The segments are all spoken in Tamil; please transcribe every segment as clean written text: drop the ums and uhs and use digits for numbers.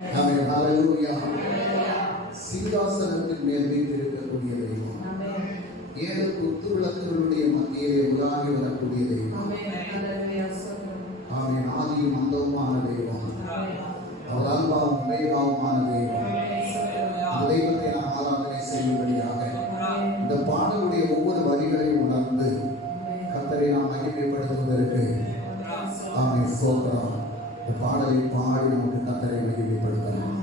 ஆமென். ஹalleluya. சிங்காசனத்தின் மேல் வீற்றிருக்கக்கூடிய தெய்வம். ஆமென். 7 குத்துவிளக்குகளுடைய மத்தியிலே உலாவி வரக்கூடிய தெய்வம். ஆமென். ஹalleluya. ஆமென். ஆதியும் அந்தவுமான தெய்வம். அவர் அல்பாவும் ஒமேகாவுமான தெய்வம். அந்த தெய்வத்தை நாம் ஆராதனை செய்யும்படியாக இந்த பாடலுடைய ஒவ்வொரு வரிகளையும் உணர்ந்து கர்த்தரை நாம் மகிமைப்படுத்துவதற்கு ஆமென் ஸ்தோத்திரம். இந்த பாடலை பாடி நமக்கு கர்த்தரை மகிமைப்படுத்தலாம்.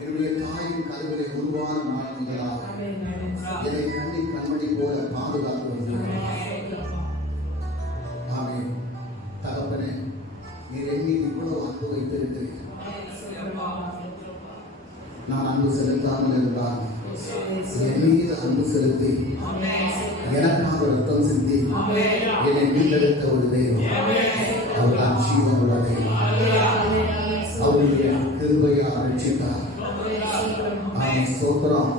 என்னுடைய தாயின் கருவிலே உருவான நாள் முதலாக என்னை கண்ணின் கண்மணி போல பாதுகாத்து வருகிறார். ஆமென். தகப்பனே, நீர் என் மீது இவ்வளவு அன்பு வைத்திருக்கிறீர். நான் அன்பு செலுத்தாமல் இருந்தால் என் மீது அன்பு செலுத்தி எனக்காக ரத்தம் சிந்தி என்னை மீண்டெடுத்த ஒரு தெய்வம். அவர்தான் ஜீவனுள்ள தெய்வம். அவருடைய கிருபையால் ரட்சித்தார். அவன் ஸ்தோத்திரம்.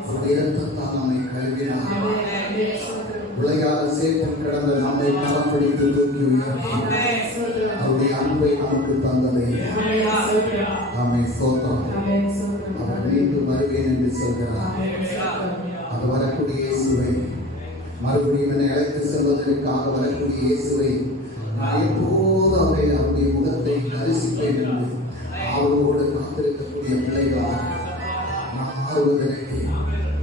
அவருடைய இரத்தத்தால் நம்மை கழுவினார். உலகாத சேற்றில் கிடந்த நம்மை கரம் பிடித்து தூக்கி உயர்த்தி அவருடைய அன்பை நமக்கு தந்ததை ஆமென். ஸ்தோத்திரம். அவர் மீண்டும் வருவேன் என்று சொல்கிறார். அது வரக்கூடிய இயேசுவை, மறுபடியும் என்னை அழைத்து செல்வதற்காக வரக்கூடிய இயேசுவை நான் எப்போது அவருடைய முகத்தை தரிசிப்பேன் என்று அவரோடு காத்திருக்கக்கூடிய பிள்ளைகளாக நாம் மாறுவதற்கு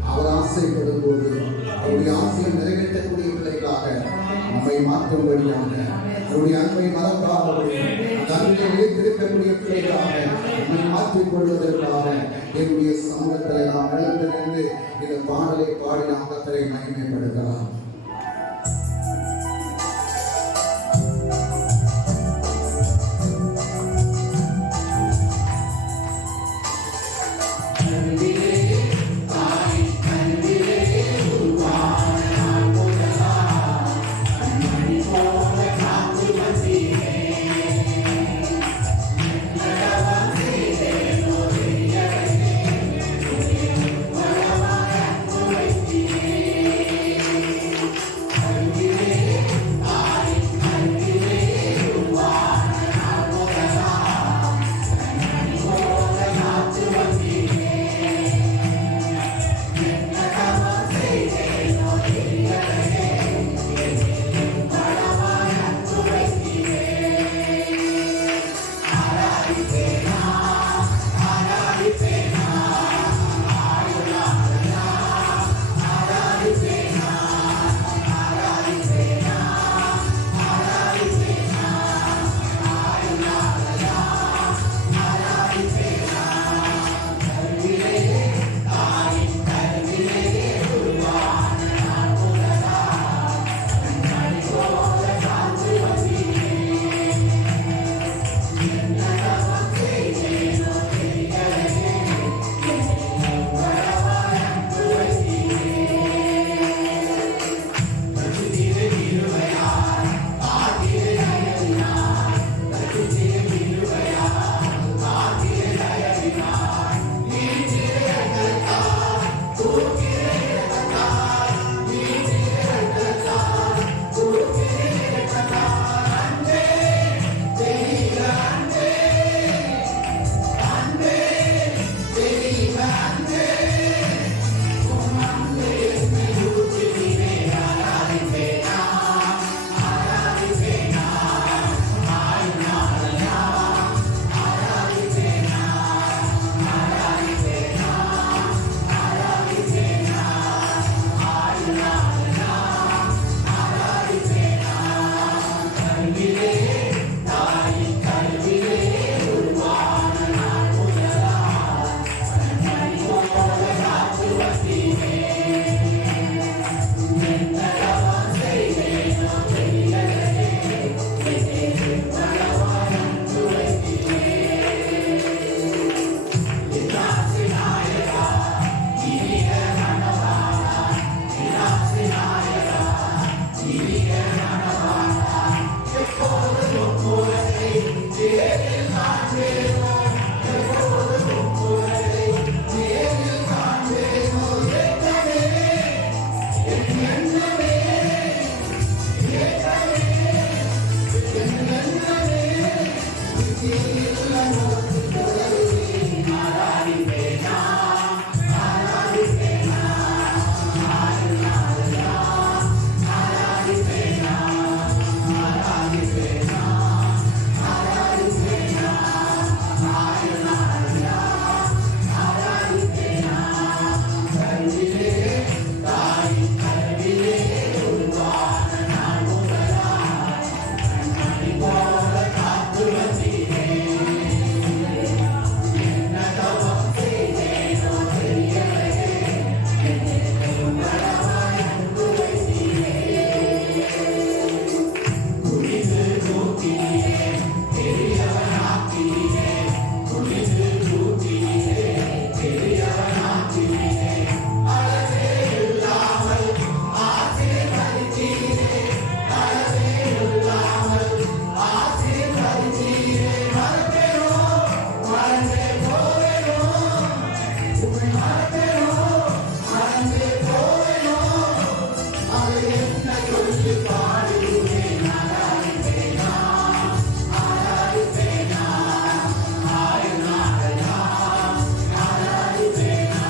அவர் ஆசைப்படும் போது அவருடைய ஆசையை நிறைவேற்றக்கூடிய பிள்ளைகளாக நம்மை மாற்றும்படியாக அவருடைய அன்பை மறக்காதபடி தன்னை வைத்திருக்கக்கூடிய பிள்ளைகளாக நம்மை மாற்றிக் கொள்வதற்காக என்னுடைய சமூகத்தில் நாம் எழுந்து நின்று இந்த பாடலை பாடி நாம் கர்த்தரை மகிமைப்படுத்தலாம். உம்மை மறப்பேனோ, மறந்தே போவேனோ, அதை என்ன சொல்லி பாடிடுவேன். ஆராதிப்பேனா, ஆராதிப்பேனா, ஆராதிப்பேனா, ஆராதிப்பேனா,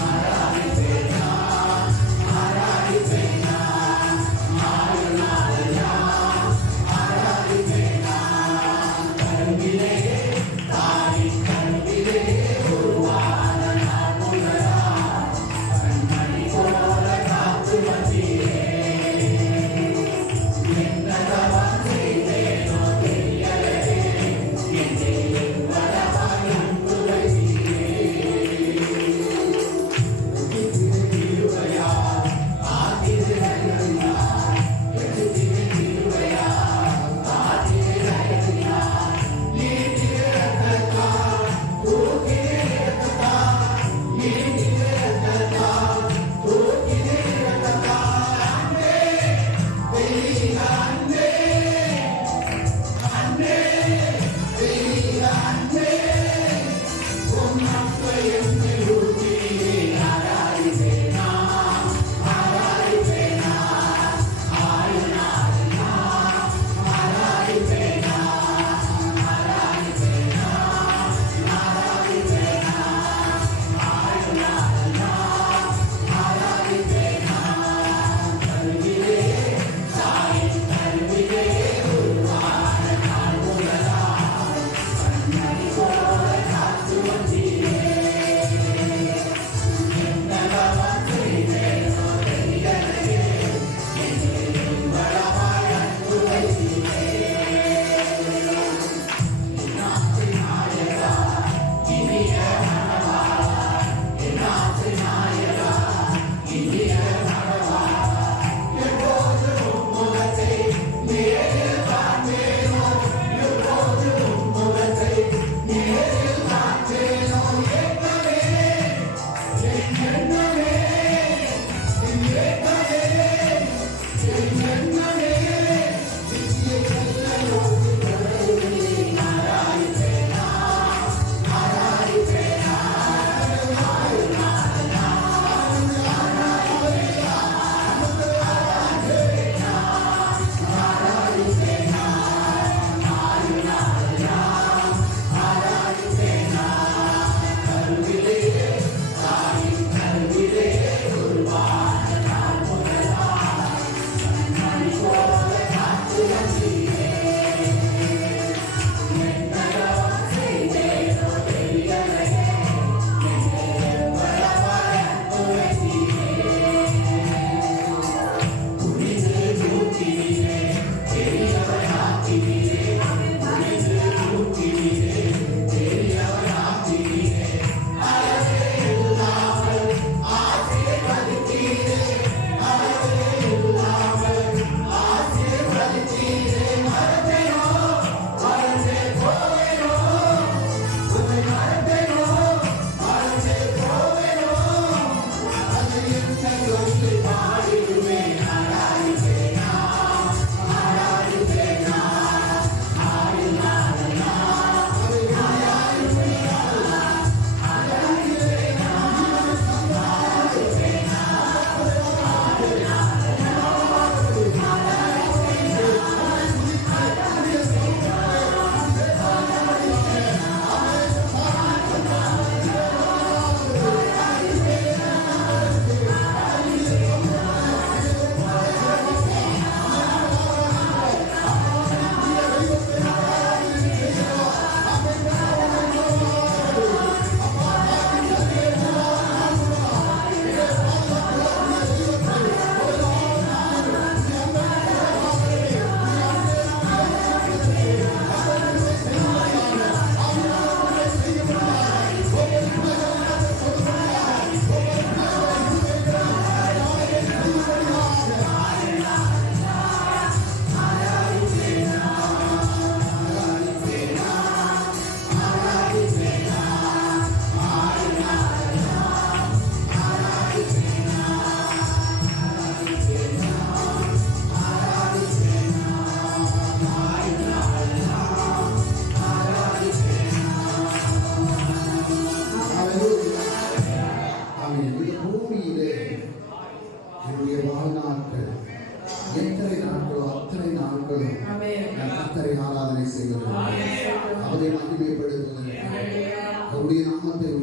ஆராதிப்பேனா, ஆராதிப்பேனா, ஆராதிப்பேனா. கருவிலே தாயின் கருவிலே உருவான நான்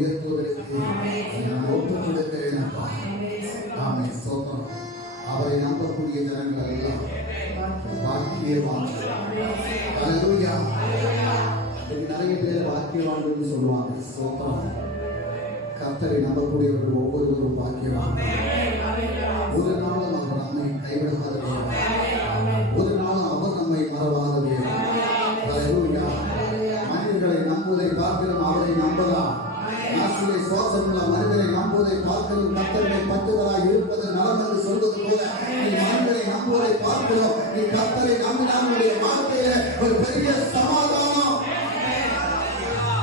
உயர்த்துவதற்கு நான் ஒப்புக் கொடுக்கிறேன் அப்பா. ஆமென். ஸ்தோத்திரம். அவரை நம்பக்கூடிய ஜனங்கள் எல்லாம் பாக்கியவான்கள். ஹல்லேலூயா. நிறைய பேர் பாக்கியவான்கள் சொல்லுவாங்க. ஸ்தோத்திரம். கர்த்தரை நம்பக்கூடியவர்கள் ஒவ்வொருவரும் பாக்கியவான்கள். ஒரு நாளும் அவர் நம்மை கைவிடாத தேவன். ஒரு நாளும் அவர் நம்மை மறவாத தேவன். ஹல்லேலூயா. மனிதர்களை நம்புவதை பார்க்கிறோம், அவரை நம்பலாம். நாசிலே சுவாசமுள்ள மனிதரை நம்புவதை பார்க்கிறோம், கர்த்தரை பற்றுதலாய் இருப்பது நலம் என்று சொல்வது போல நீ மனிதரை நம்புவதை பார்க்கிறோம், நீ கர்த்தரை நம்பினால் உன்னுடைய வாழ்க்கையில ஒரு பெரிய சமாதானம்.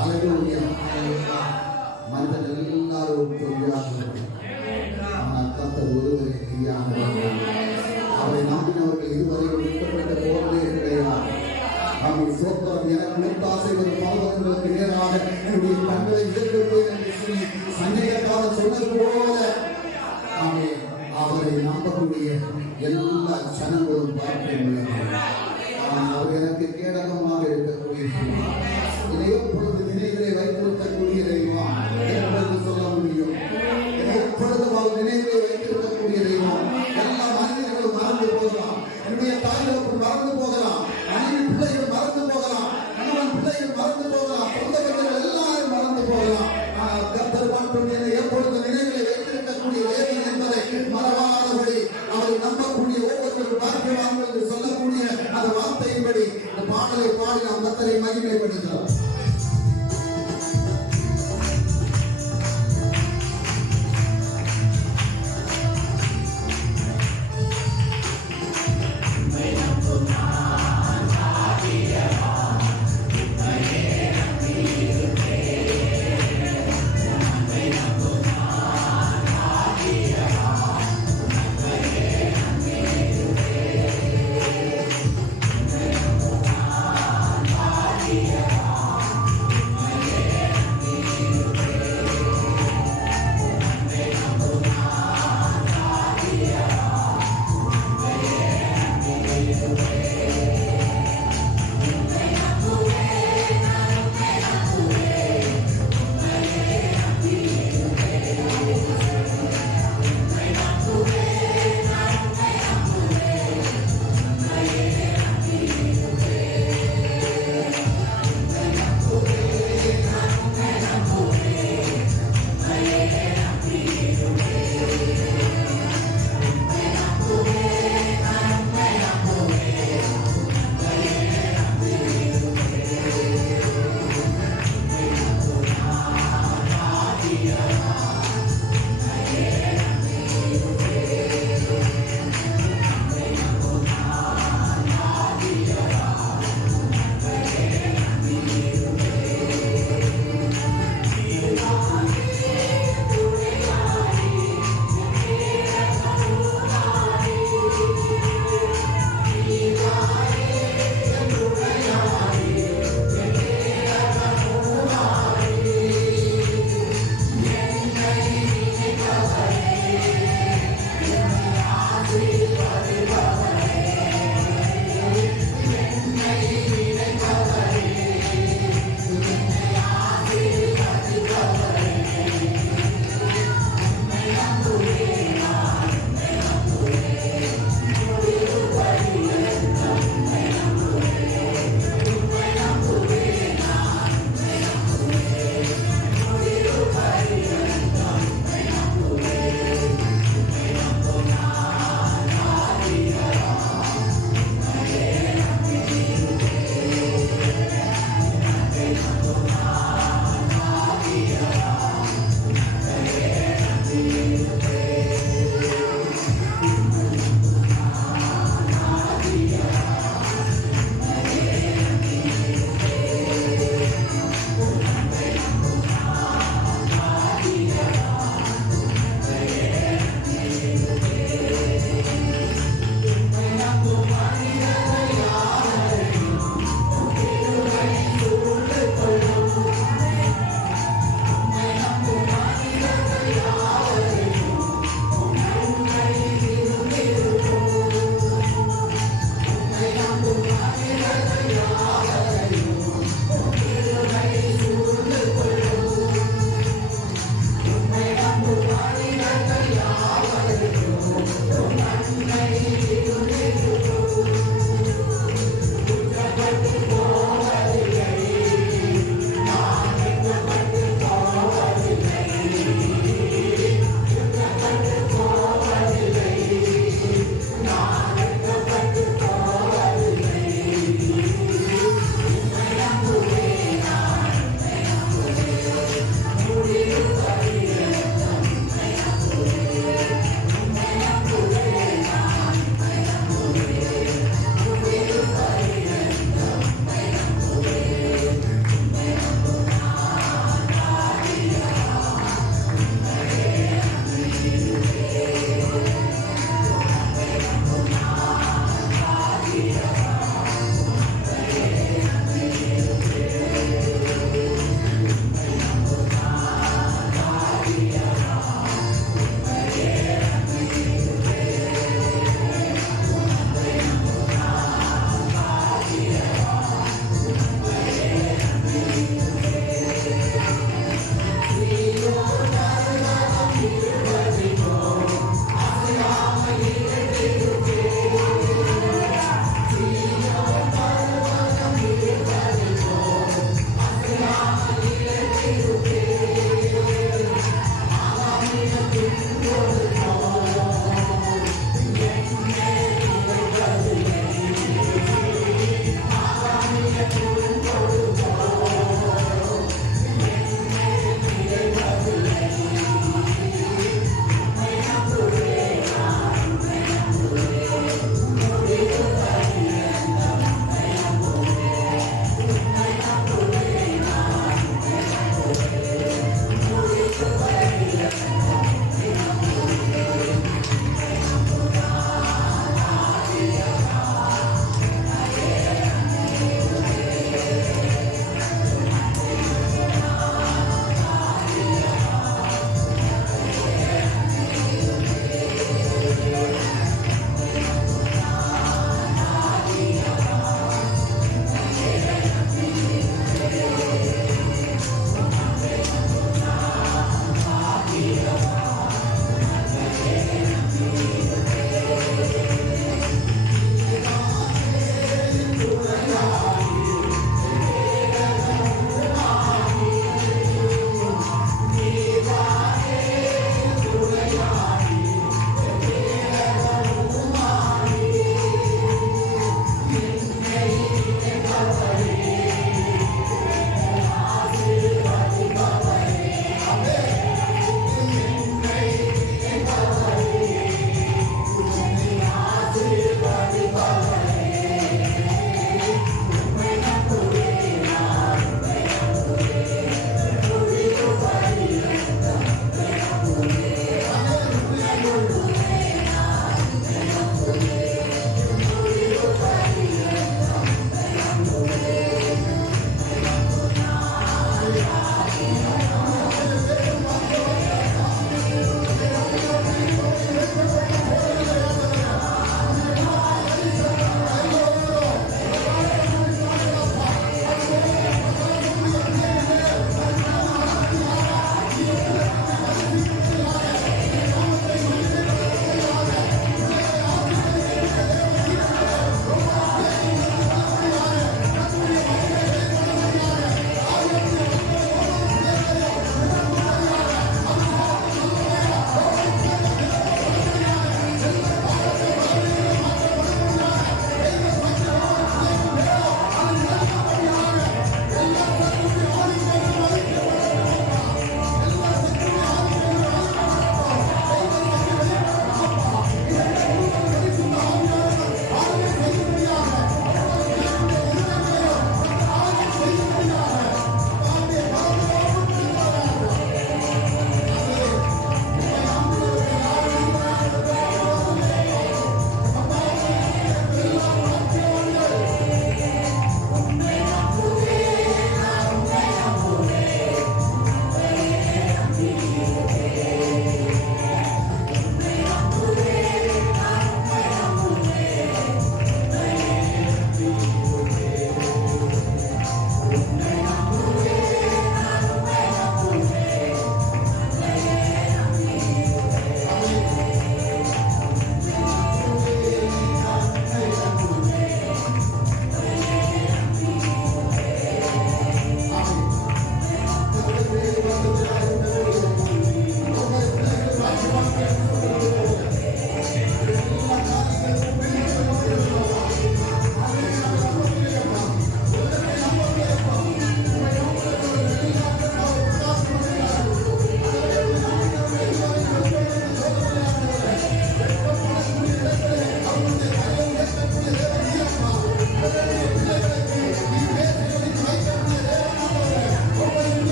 ஹல்லேலூயா. மனிதர்கள் எல்லாரும் பொய்யானவர்கள், ஆனால் கர்த்தர் ஒருவரே மெய்யானவர். அவரை நம்பினவர்கள் இதுவரை விட்டுப்பட்ட போவதே கிடையாது. அவன் சோத்திரம். எனக்கு ஒத்தாசை ஒரு பாவங்களுக்கு நேராக என்னுடைய கண்களை இயக்குவேன் என்று சொல்லி சந்தேகக்காரர் சொன்னது போல அவரை நம்பக்கூடிய எல்லா ஜனங்களும் பார்க்க அவர் எனக்கு கேடகமாக இருக்கக்கூடிய இதை எப்பொழுது நினைவிலே வைத்திருக்கக்கூடிய தெய்வம் எப்பொழுது சொல்ல முடியும்? எப்பொழுதும் அவர் நினைவிலே வைத்திருக்கக்கூடிய தெய்வம். எல்லா மனிதர்களும் மறந்து போகலாம், என்னுடைய தாய்களுக்கு மறந்து போகலாம், மனைவி பிள்ளைகள் மறந்து போகலாம், கணவன் பிள்ளைகள் மறந்து போகலாம், சொந்த பந்தங்கள் எல்லாரும் மறந்து போகலாம். ஆனால் கர்த்தர் மட்டும் என்னை எப்பொழுது நினைவிலே வைத்திருக்கக்கூடிய தேவன் என்பதை மறவாதபடி அவரை நம்பக்கூடிய ஒவ்வொருவரும்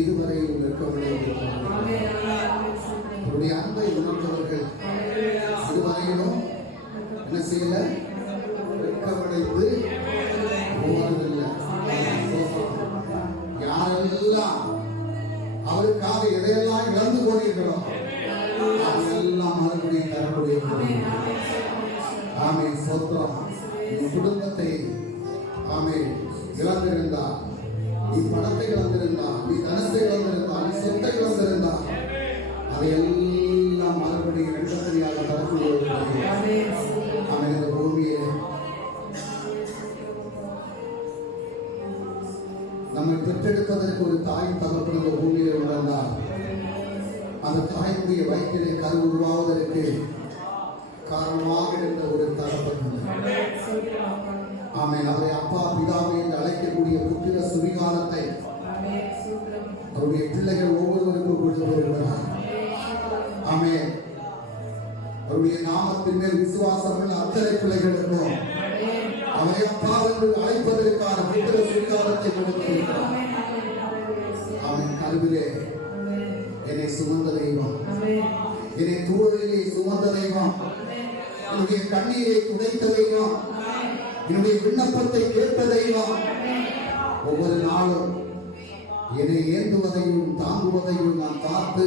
இதுவரை வெட்கப்படவில்லை. அவருடைய அன்பை உணர்ந்தவர்கள் இதுவரையிலும் என்ன செய்யல? வெட்கப்படைந்து போவதில்லை. யாரெல்லாம் அவருக்காக எதையெல்லாம் இழந்து போனீர்களோ அதெல்லாம் மறுபடியும் தரக்கூடிய ஆமே சோத்திரம். குடும்பத்தை ஆமே இழந்திருந்தா, நீ பணத்தை இழந்திருந்தா, நீ தனத்தை இழந்திருந்தா, நீ சொத்தை இழந்திருந்தா, அதையெல்லாம் மறுபடியும் இரண்டாவதாக தரக்கூடிய ஆமே இந்த பூமியை நம்மை பெற்றெடுப்பதற்கு ஒரு தாய் தகப்பன் இந்த பூமியில உணர்ந்தார். அந்த தாயினுடைய வயிற்றிலே கரு உருவாவதற்கு காரணமாக இருந்த ஒரு தகப்பன். ஆமென். அவரை அப்பா பிதாவை என்று அழைக்கக்கூடிய புத்திர சுவிகாரத்தை அவருடைய பிள்ளைகள் ஒவ்வொருவருக்கும் கொடுத்து வருகிறார். ஆமென். அவருடைய நாமத்தின் மேல் விசுவாசம் உள்ள அத்தனை பிள்ளைகளுக்கும் அவரை அப்பா என்று அழைப்பதற்கான புத்திர சுவிகாரத்தை கொடுத்திருக்கிறார். அவன் கருவிலே என்னை சுமந்த தெய்வம், என்னை தோளிலே சுமந்த தெய்வம், என்னுடைய கண்ணீரை துடைத்த தெய்வம், என்னுடைய விண்ணப்பத்தை கேட்ட தெய்வம், ஒவ்வொரு நாளும் என்னை ஏந்துவதையும் தாங்குவதையும் நான் பார்த்து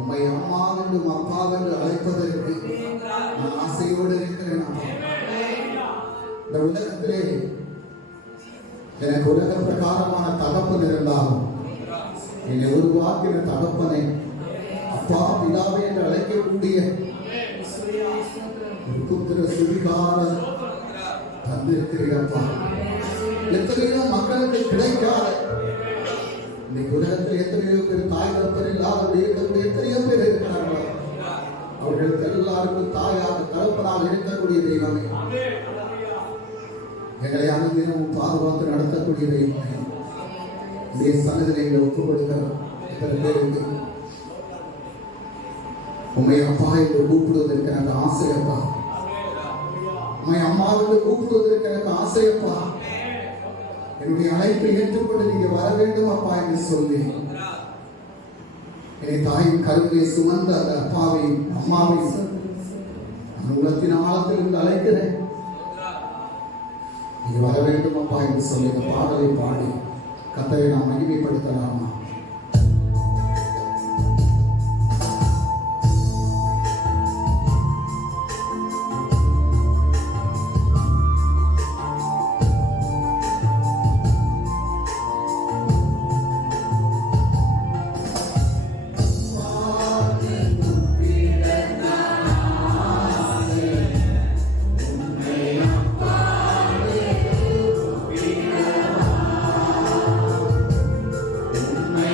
உம்மை அம்மாவென்றும் அப்பாவென்று அழைப்பதற்கு நான் ஆசையோடு இருக்கிறேன். இந்த உலகத்திலே எனக்கு உலக பிரகாரமான தகப்பன் இருந்தாலும் என்னை உருவாக்கின தகப்பனை அப்பா பிதாவை என்று அழைக்கக்கூடிய புத்திர சுவிகாரம் தந்திருக்கிறீரப்பா. எத்தனையோ மக்களுக்கு கிடைக்காத இன்னைக்கு உலகத்தில் எத்தனையோ பேர் தாய் தகப்பன் இல்லாத எத்தனையோ பேர் இருக்கிறார்களோ அவர்களுக்கு எல்லாருக்கும் தாயாக தகப்பனாக இருக்கக்கூடிய தெய்வமே, எங்களை அனுதினமும் பாதுகாத்து நடத்தக்கூடிய தெய்வமே, இதே சன்னதியில் எங்களை ஒப்புக் கொடுக்கிறோம். எத்தனை பேருக்கு உண்மை அப்பா என்று கூப்பிடுவதற்கு எனக்கு ஆசையப்பா, உண்மை அம்மா என்று கூப்பிடுவதற்கு எனக்கு ஆசையப்பா, என்னுடைய அழைப்பை ஏற்றுக்கொண்டு நீங்க வர வேண்டும் அப்பா என்று சொல்லி என்னை தாயின் கருவிலே சுமந்த அந்த அப்பாவையும் அம்மாவையும் உள்ளத்தின் ஆழத்தில் இருந்து அழைக்கிறேன். நீங்க வர வேண்டும் அப்பா என்று சொல்லி இந்த பாடலை பாடி கர்த்தரை நாம் மகிமைப்படுத்தலாமா? உம்மை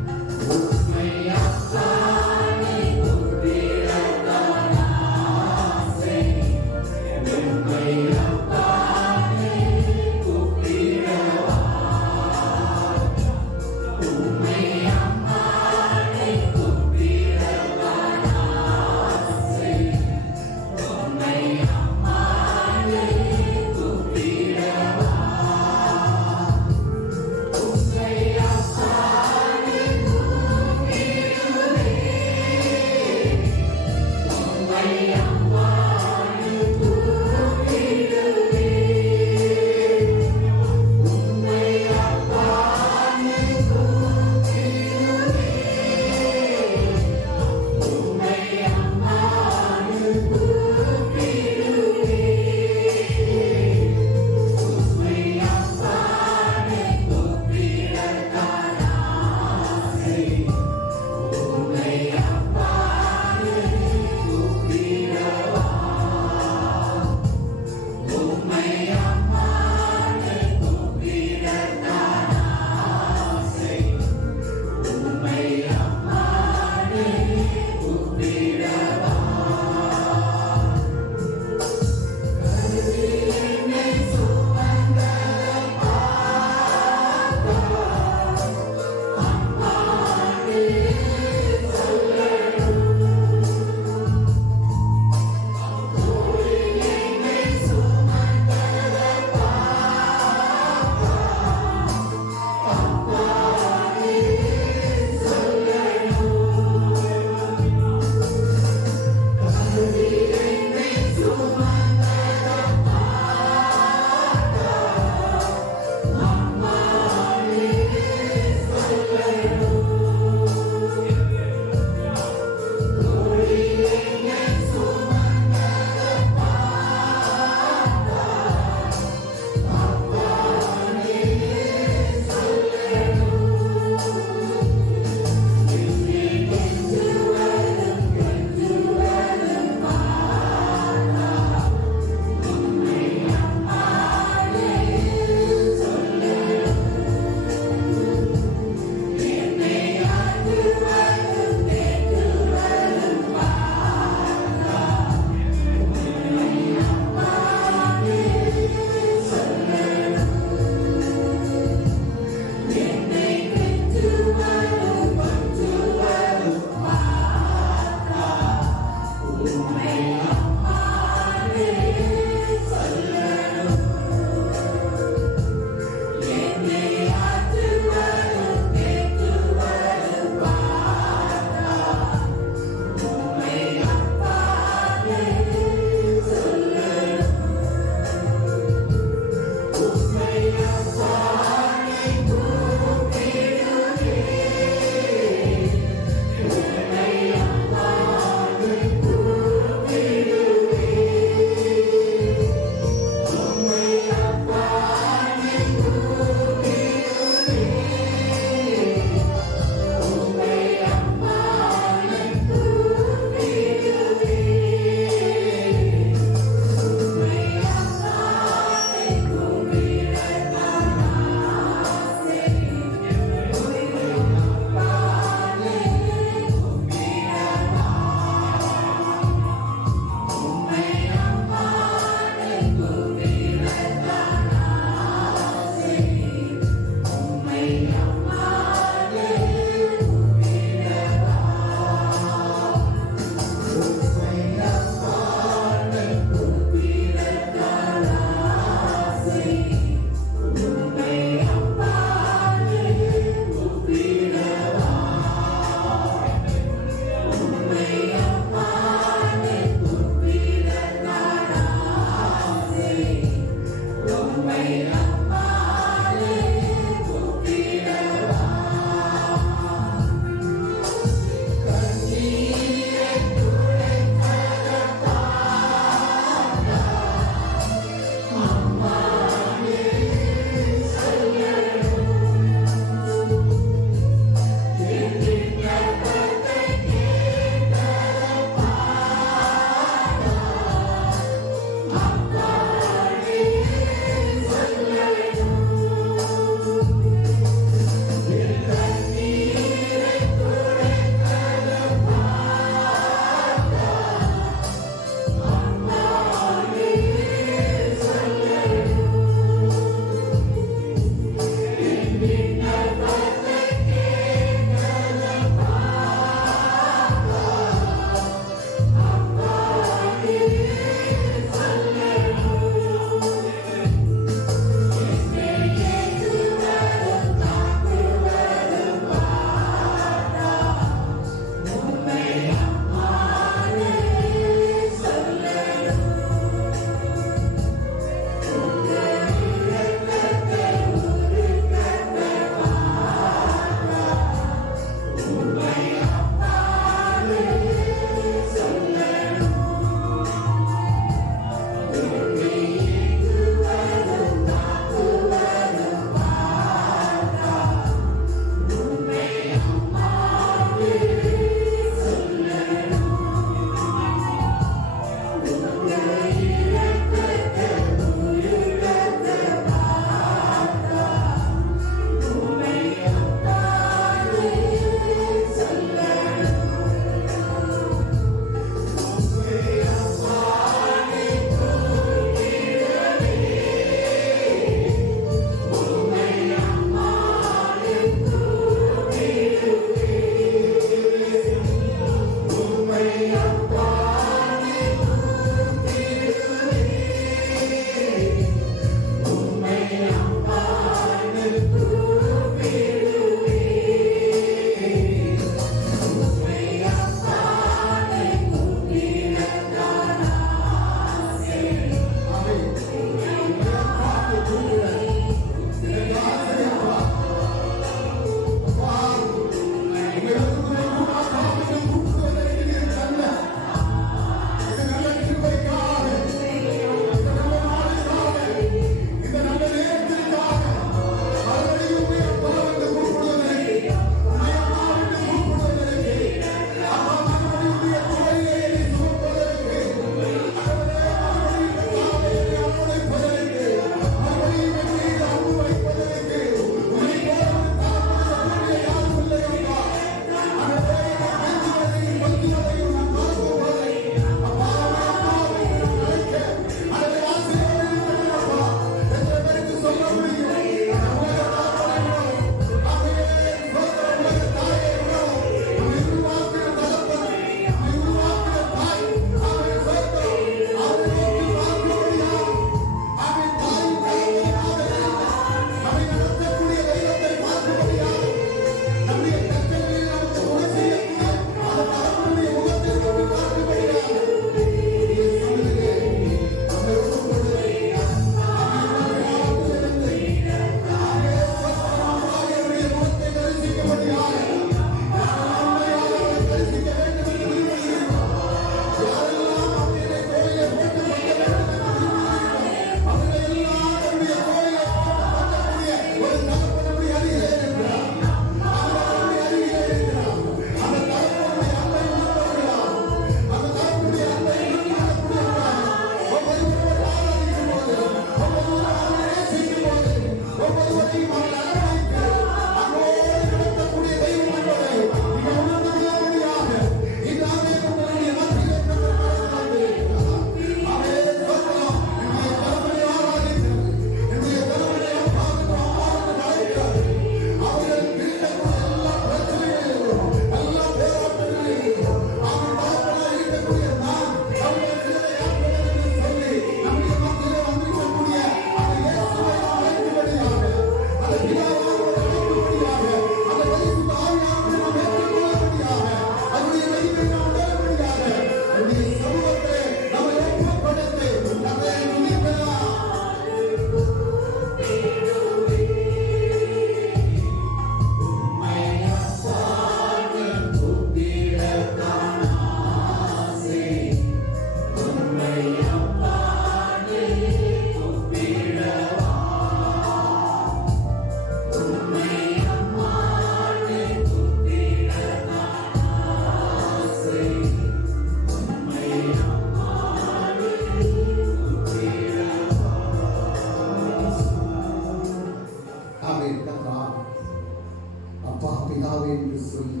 சொல்லி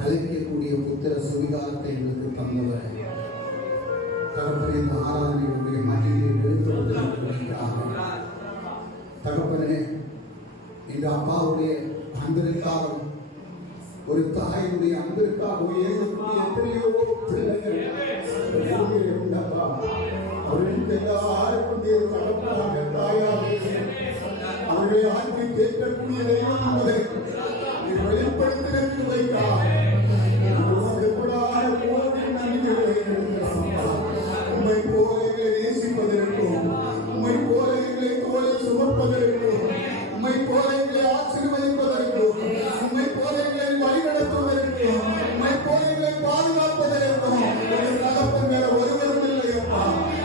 அழைக்கக்கூடிய புத்திர சுவிகாரத்தை எங்களுக்கு தந்தவர். தகப்பனே, இந்த ஆராதனையுடைய மகிழ்ச்சியை எடுத்துக்கொண்டிருக்கிறார்கள். தகப்பனே, இந்த அப்பாவுடைய அன்பிற்காக, ஒரு தாயினுடைய அன்பிற்காக எத்தனையோ பிள்ளைகள் உண்டப்பா. அவர்களுக்கு எல்லாருக்கும் தேவ தகப்பனாக தாயாக அவருடைய ஆண்மை கேட்கக்கூடிய தெய்வம் என்பதை வெளிப்படுத்திற்கு வைத்தார். உண்மை போல எங்களை நேசிப்பதற்கும், உண்மை போல எங்களை தோளில் சுமப்பதற்கும், உண்மை போல எங்களை ஆசீர்வதிப்பதற்கும், உண்மை போல எங்களை வழிநடத்துவதற்கும், உண்மை போல எங்களை பாதுகாப்பதற்கும் தகப்பன் வேற ஒருவரும் இல்லையப்பா.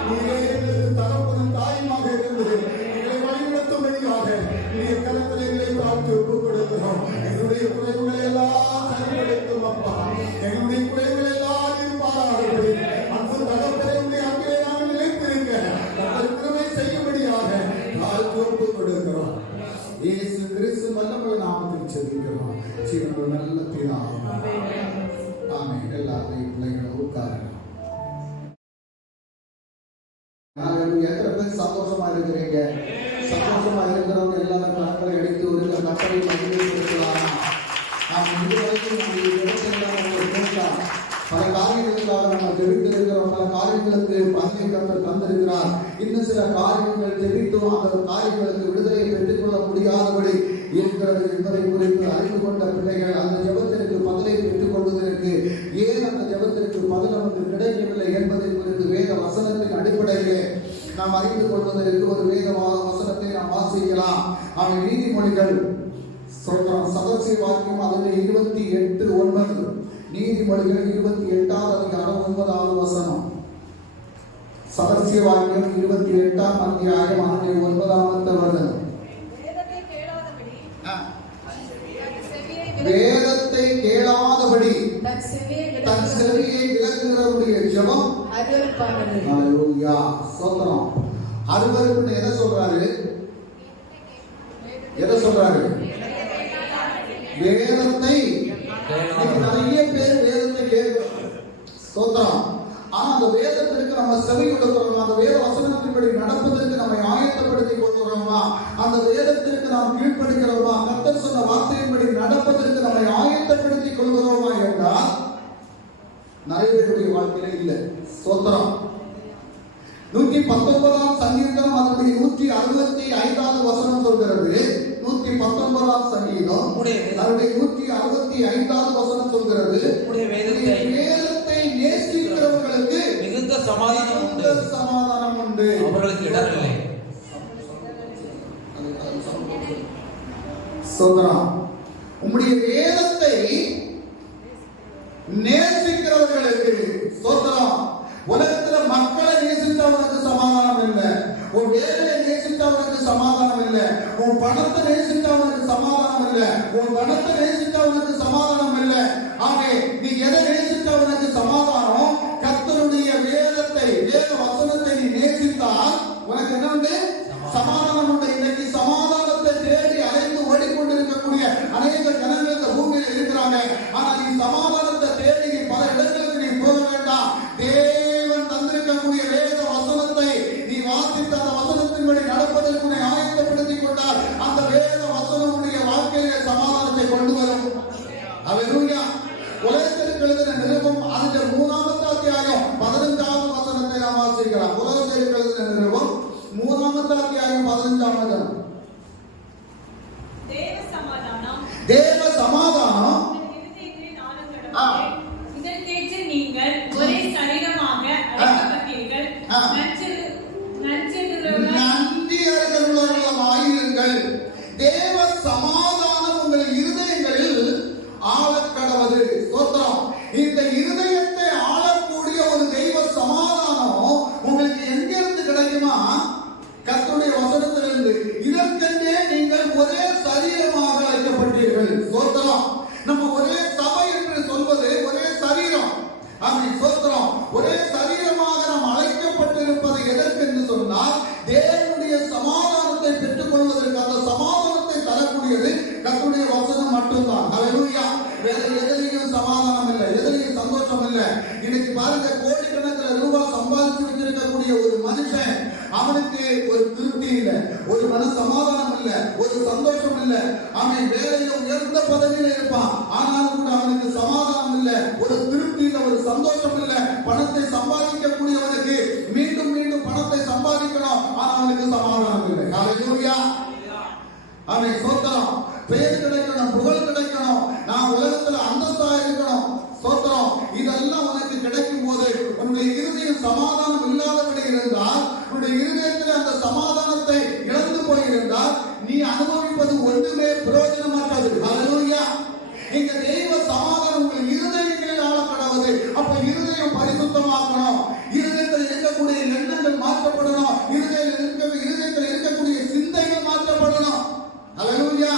நீரே எங்களது தகப்பனும் தாயுமாக இருந்து எங்களை வழிநடத்தும்படியாக நீங்க கருத்தில் எங்களை தாழ்த்தி ஒப்புக் கொடுக்கிறோம். எங்களுடைய குறைவுகளை எல்லாம் சரிபடுத்தும் அப்பா. எங்களுடைய குறைவுகளை எல்லாம் பாராடுவது அந்த தகப்பனுடைய அங்கே நாங்கள் நிலைத்திருக்க கிருபை செய்யும்படியாக தாழ்த்தி ஒப்புக் கொடுக்கிறோம். இயேசு கிறிஸ்து வல்லமை நாமத்தில் செபிக்கிறோம். ஜீவனுள்ள நல்ல பிதாவே. ஆமென். எல்லாரையும் பிள்ளைகளை உட்காருங்க. எத்தனை பேர் சந்தோஷமா இருக்கிறீங்க? சந்தோஷமா இருக்கிறவங்க எல்லாரும் கணக்களை எடுத்து ஒரு கட்டளை மகிழ்ச்சிக்கலாம். நாம் இதுவரைக்கும் பல காரியங்களுக்காக நம்ம ஜெபித்திருக்கிறோம். பல காரியங்களுக்கு பதிலை கர்த்தர் தந்திருக்கிறார். இன்னும் சில காரியங்கள் ஜெபித்தும் அந்த காரியங்களுக்கு விடுதலையை பெற்றுக்கொள்ள முடியாதபடி இருக்கிறது என்பதை குறித்து அறிந்து கொண்ட பிள்ளைகள் அந்த ஜெபத்திற்கு பதிலை பெற்றுக் கொள்வதற்கு ஏன் அந்த ஜெபத்திற்கு பதில் நமக்கு கிடைக்கவில்லை என்பதை குறித்து வேத வசனத்தின் அடிப்படையிலே நாம் அறிந்து கொள்வதற்கு ஒரு வேத வசனத்தை நாம் வாசிக்கலாம். அவன் நீதிமொழிகள் சொல்றோம். சதசி வாக்கியம் அதில் 28:9. நீதிமொழிகள் 28ஆம் அதிகாரம் 9வது வசனம். சதசி வாக்கியம் 28ஆம் அத்தியாயம் அதில் 9வது வசனம். வேதத்தை கேளாதபடி தன் செவியை விலக்குகிறவருடைய ஜெபம் அருவருப்பானது. ஹல்லேலூயா. ஸ்தோத்திரம். அருவருப்புன்னு எதை சொல்றாரு? எதை சொல்றாரு? வேதத்தை. நிறைய பேர் வேதத்தை கேட்கிறாங்க. ஸ்தோத்திரம். ஆனா அந்த வேதத்திற்கு நம்ம செவி கொடுக்கிறோமா? அந்த வேத வசனத்தின்படி நடப்பதற்கு நம்மை ஆயத்தப்படுத்திக் கொள்கிறோமா? அந்த வேதத்திற்கு நாம் கீழ்ப்படுகிறோமா? கர்த்தர் சொன்ன வார்த்தையின்படி நடப்பதற்கு நம்மை ஆயத்தப்படுத்திக் கொள்கிறோமா என்றால் நிறைய பேருடைய வாழ்க்கையில இல்லை. ஸ்தோத்திரம். 119ஆம் சங்கீதம் அதனுடைய 165வது வசனம் சொல்கிறது. 119ஆம் சங்கீதம் அதனுடைய 165வது வசனம் சொல்கிறது. வேதத்தை நேசிக்கிறவர்களுக்கு மிகுந்த சமாதானம் உண்டு. அவர்களுக்கு இடமில்லை. ஸ்தோத்திரம். உம்முடைய வேதத்தை நேசிக்கிறவர்களுக்கு ஸ்தோத்திரம். உலகத்துல மக்களை நேசித்தவனுக்கு சமாதானம் இல்லை. உன் வேலையை நேசித்தவனுக்கு சமாதானம் இல்லை. உன் பணத்தை நேசித்தவனுக்கு சமாதானம் இல்லை. உன் பணத்தை நேசித்தவனுக்கு சமாதானம் இல்லை. ஆகவே நீ எதை நேசித்தவனுக்கு சமாதானம்? கர்த்தருடைய வேதத்தை, வேத வசனத்தை நீ நேசித்தால் உனக்கு என்ன உண்டு? சமாதானம் உண்டு. இன்னைக்கு சமாதானத்தை தேடி அலைந்து ஓடிக்கொண்டிருக்கக்கூடிய அநேக ஜனங்கள் இந்த பூமியில் இருக்கிறாங்க. ஆனா நீ சமாதானத்தை தேடி நீ பல இடங்களுக்கு நீ போக வேண்டாம். தேவன் தந்திருக்கக்கூடிய வேத வசனத்தை நீ வாசித்த அந்த வசனத்தின்படி நடப்பதற்கு உன்னை ஆயத்தப்படுத்திக் கொண்டால் அந்த வேத வசனம் உன்னுடைய வாழ்க்கையிலே சமாதானத்தை கொண்டு வரும். ஹல்லேலூயா. உலகத்திற்கு எழுதின நிருபம் அதில் 3ஆம் அத்தியாயம் 15வது வசனத்தை நாம் வாசிக்கலாம். உலகத்திற்கு எழுதின நிருபம் 3ஆம் அத்தியாயம் 15ஆம் வசனம். தேவ சமாதானம் இதற்கேற்ற நீங்கள் ஒரே சரீரமாக அழைக்கப்பட்டீர்கள். நன்றியர்களுள்ளவர்களாயிருங்கள். தேவ சமாதானம் உங்கள் இருதயங்களில் ஆளக்கடவது. ஸ்தோத்திரம். இந்த இருதயத்தை ஆளக்கூடிய ஒரு தெய்வ சமாதானம் உங்களுக்கு எங்கிருந்து கிடைக்குமா? கர்த்தருடைய வசனத்திலிருந்து. இதற்கென்றே நீங்கள் ஒரே சரீரமாக அழைக்கப்பட்டீர்கள். ஸ்தோத்திரம். நம்ம ஒரே சபை என்று சொல்வது ஒரே சரீரம். அப்படி ஸ்தோத்திரம். ஒரே சரீரமாக நாம் அழைக்கப்பட்டிருப்பது எதற்கு என்று சொன்னால் தேவனுடைய சமாதானத்தை பெற்றுக் கொள்வதற்கு. அந்த சமாதானத்தை தரக்கூடியது கர்த்தருடைய வசனம் மட்டும்தான். ஹல்லேலூயா. வேற எதிலையும் சமாதானம் இல்லை, எதிலையும் சந்தோஷம் இல்லை. இன்னைக்கு பாருங்க, கோடிக்கணக்கில் ரூபாய் சம்பாதிச்சு வச்சிருக்கக்கூடிய ஒரு மனுஷன், அவனுக்கு ஒரு திருப்தி இல்லை, ஒரு மன சமாதானம் இல்லை, ஒரு சந்தோஷம் இல்லை. அவன் வேலையில உயர்ந்த பதவியில இருப்பான், ஆனாலும் கூட அவனுக்கு சமாதானம் இல்லை, ஒரு திருப்தி இல்லை, ஒரு சந்தோஷம் இல்லை. பணத்தை சம்பாதிக்க கூடியவனுக்கு மீண்டும் மீண்டும் பணத்தை சம்பாதிக்கணும், ஆனா அவனுக்கு சமாதானம் இல்லை. ஹல்லேலூயா. அவன் சோத்திரம், பெயர் கிடைக்கணும், புகழ் கிடைக்கணும், நான் உலகத்துல அந்தஸ்தா இருக்கணும். சோத்திரம், இதெல்லாம் உனக்கு கிடைக்கும் போது உன்னுடைய இருதயம் சமாதானம் இல்லாதபடி இருந்தால், உன்னுடைய இருதயத்தில் அந்த சமாதானத்தை இழந்து போயிருந்தால், நீ அனுபவிப்பது ஒன்றுமே பிரயோஜனமாக்காது. ஹல்லேலூயா. இங்க தெய்வ சமாதானம் உங்கள் இருதயங்களில் ஆளப்படாது. அப்ப இருதயம் பரிசுத்தமாக்கணும், இருதயத்தில் இருக்கக்கூடிய எண்ணங்கள் மாற்றப்படணும், இருதயத்தில் இருக்கக்கூடிய சிந்தைகள் மாற்றப்படணும். ஹல்லேலூயா.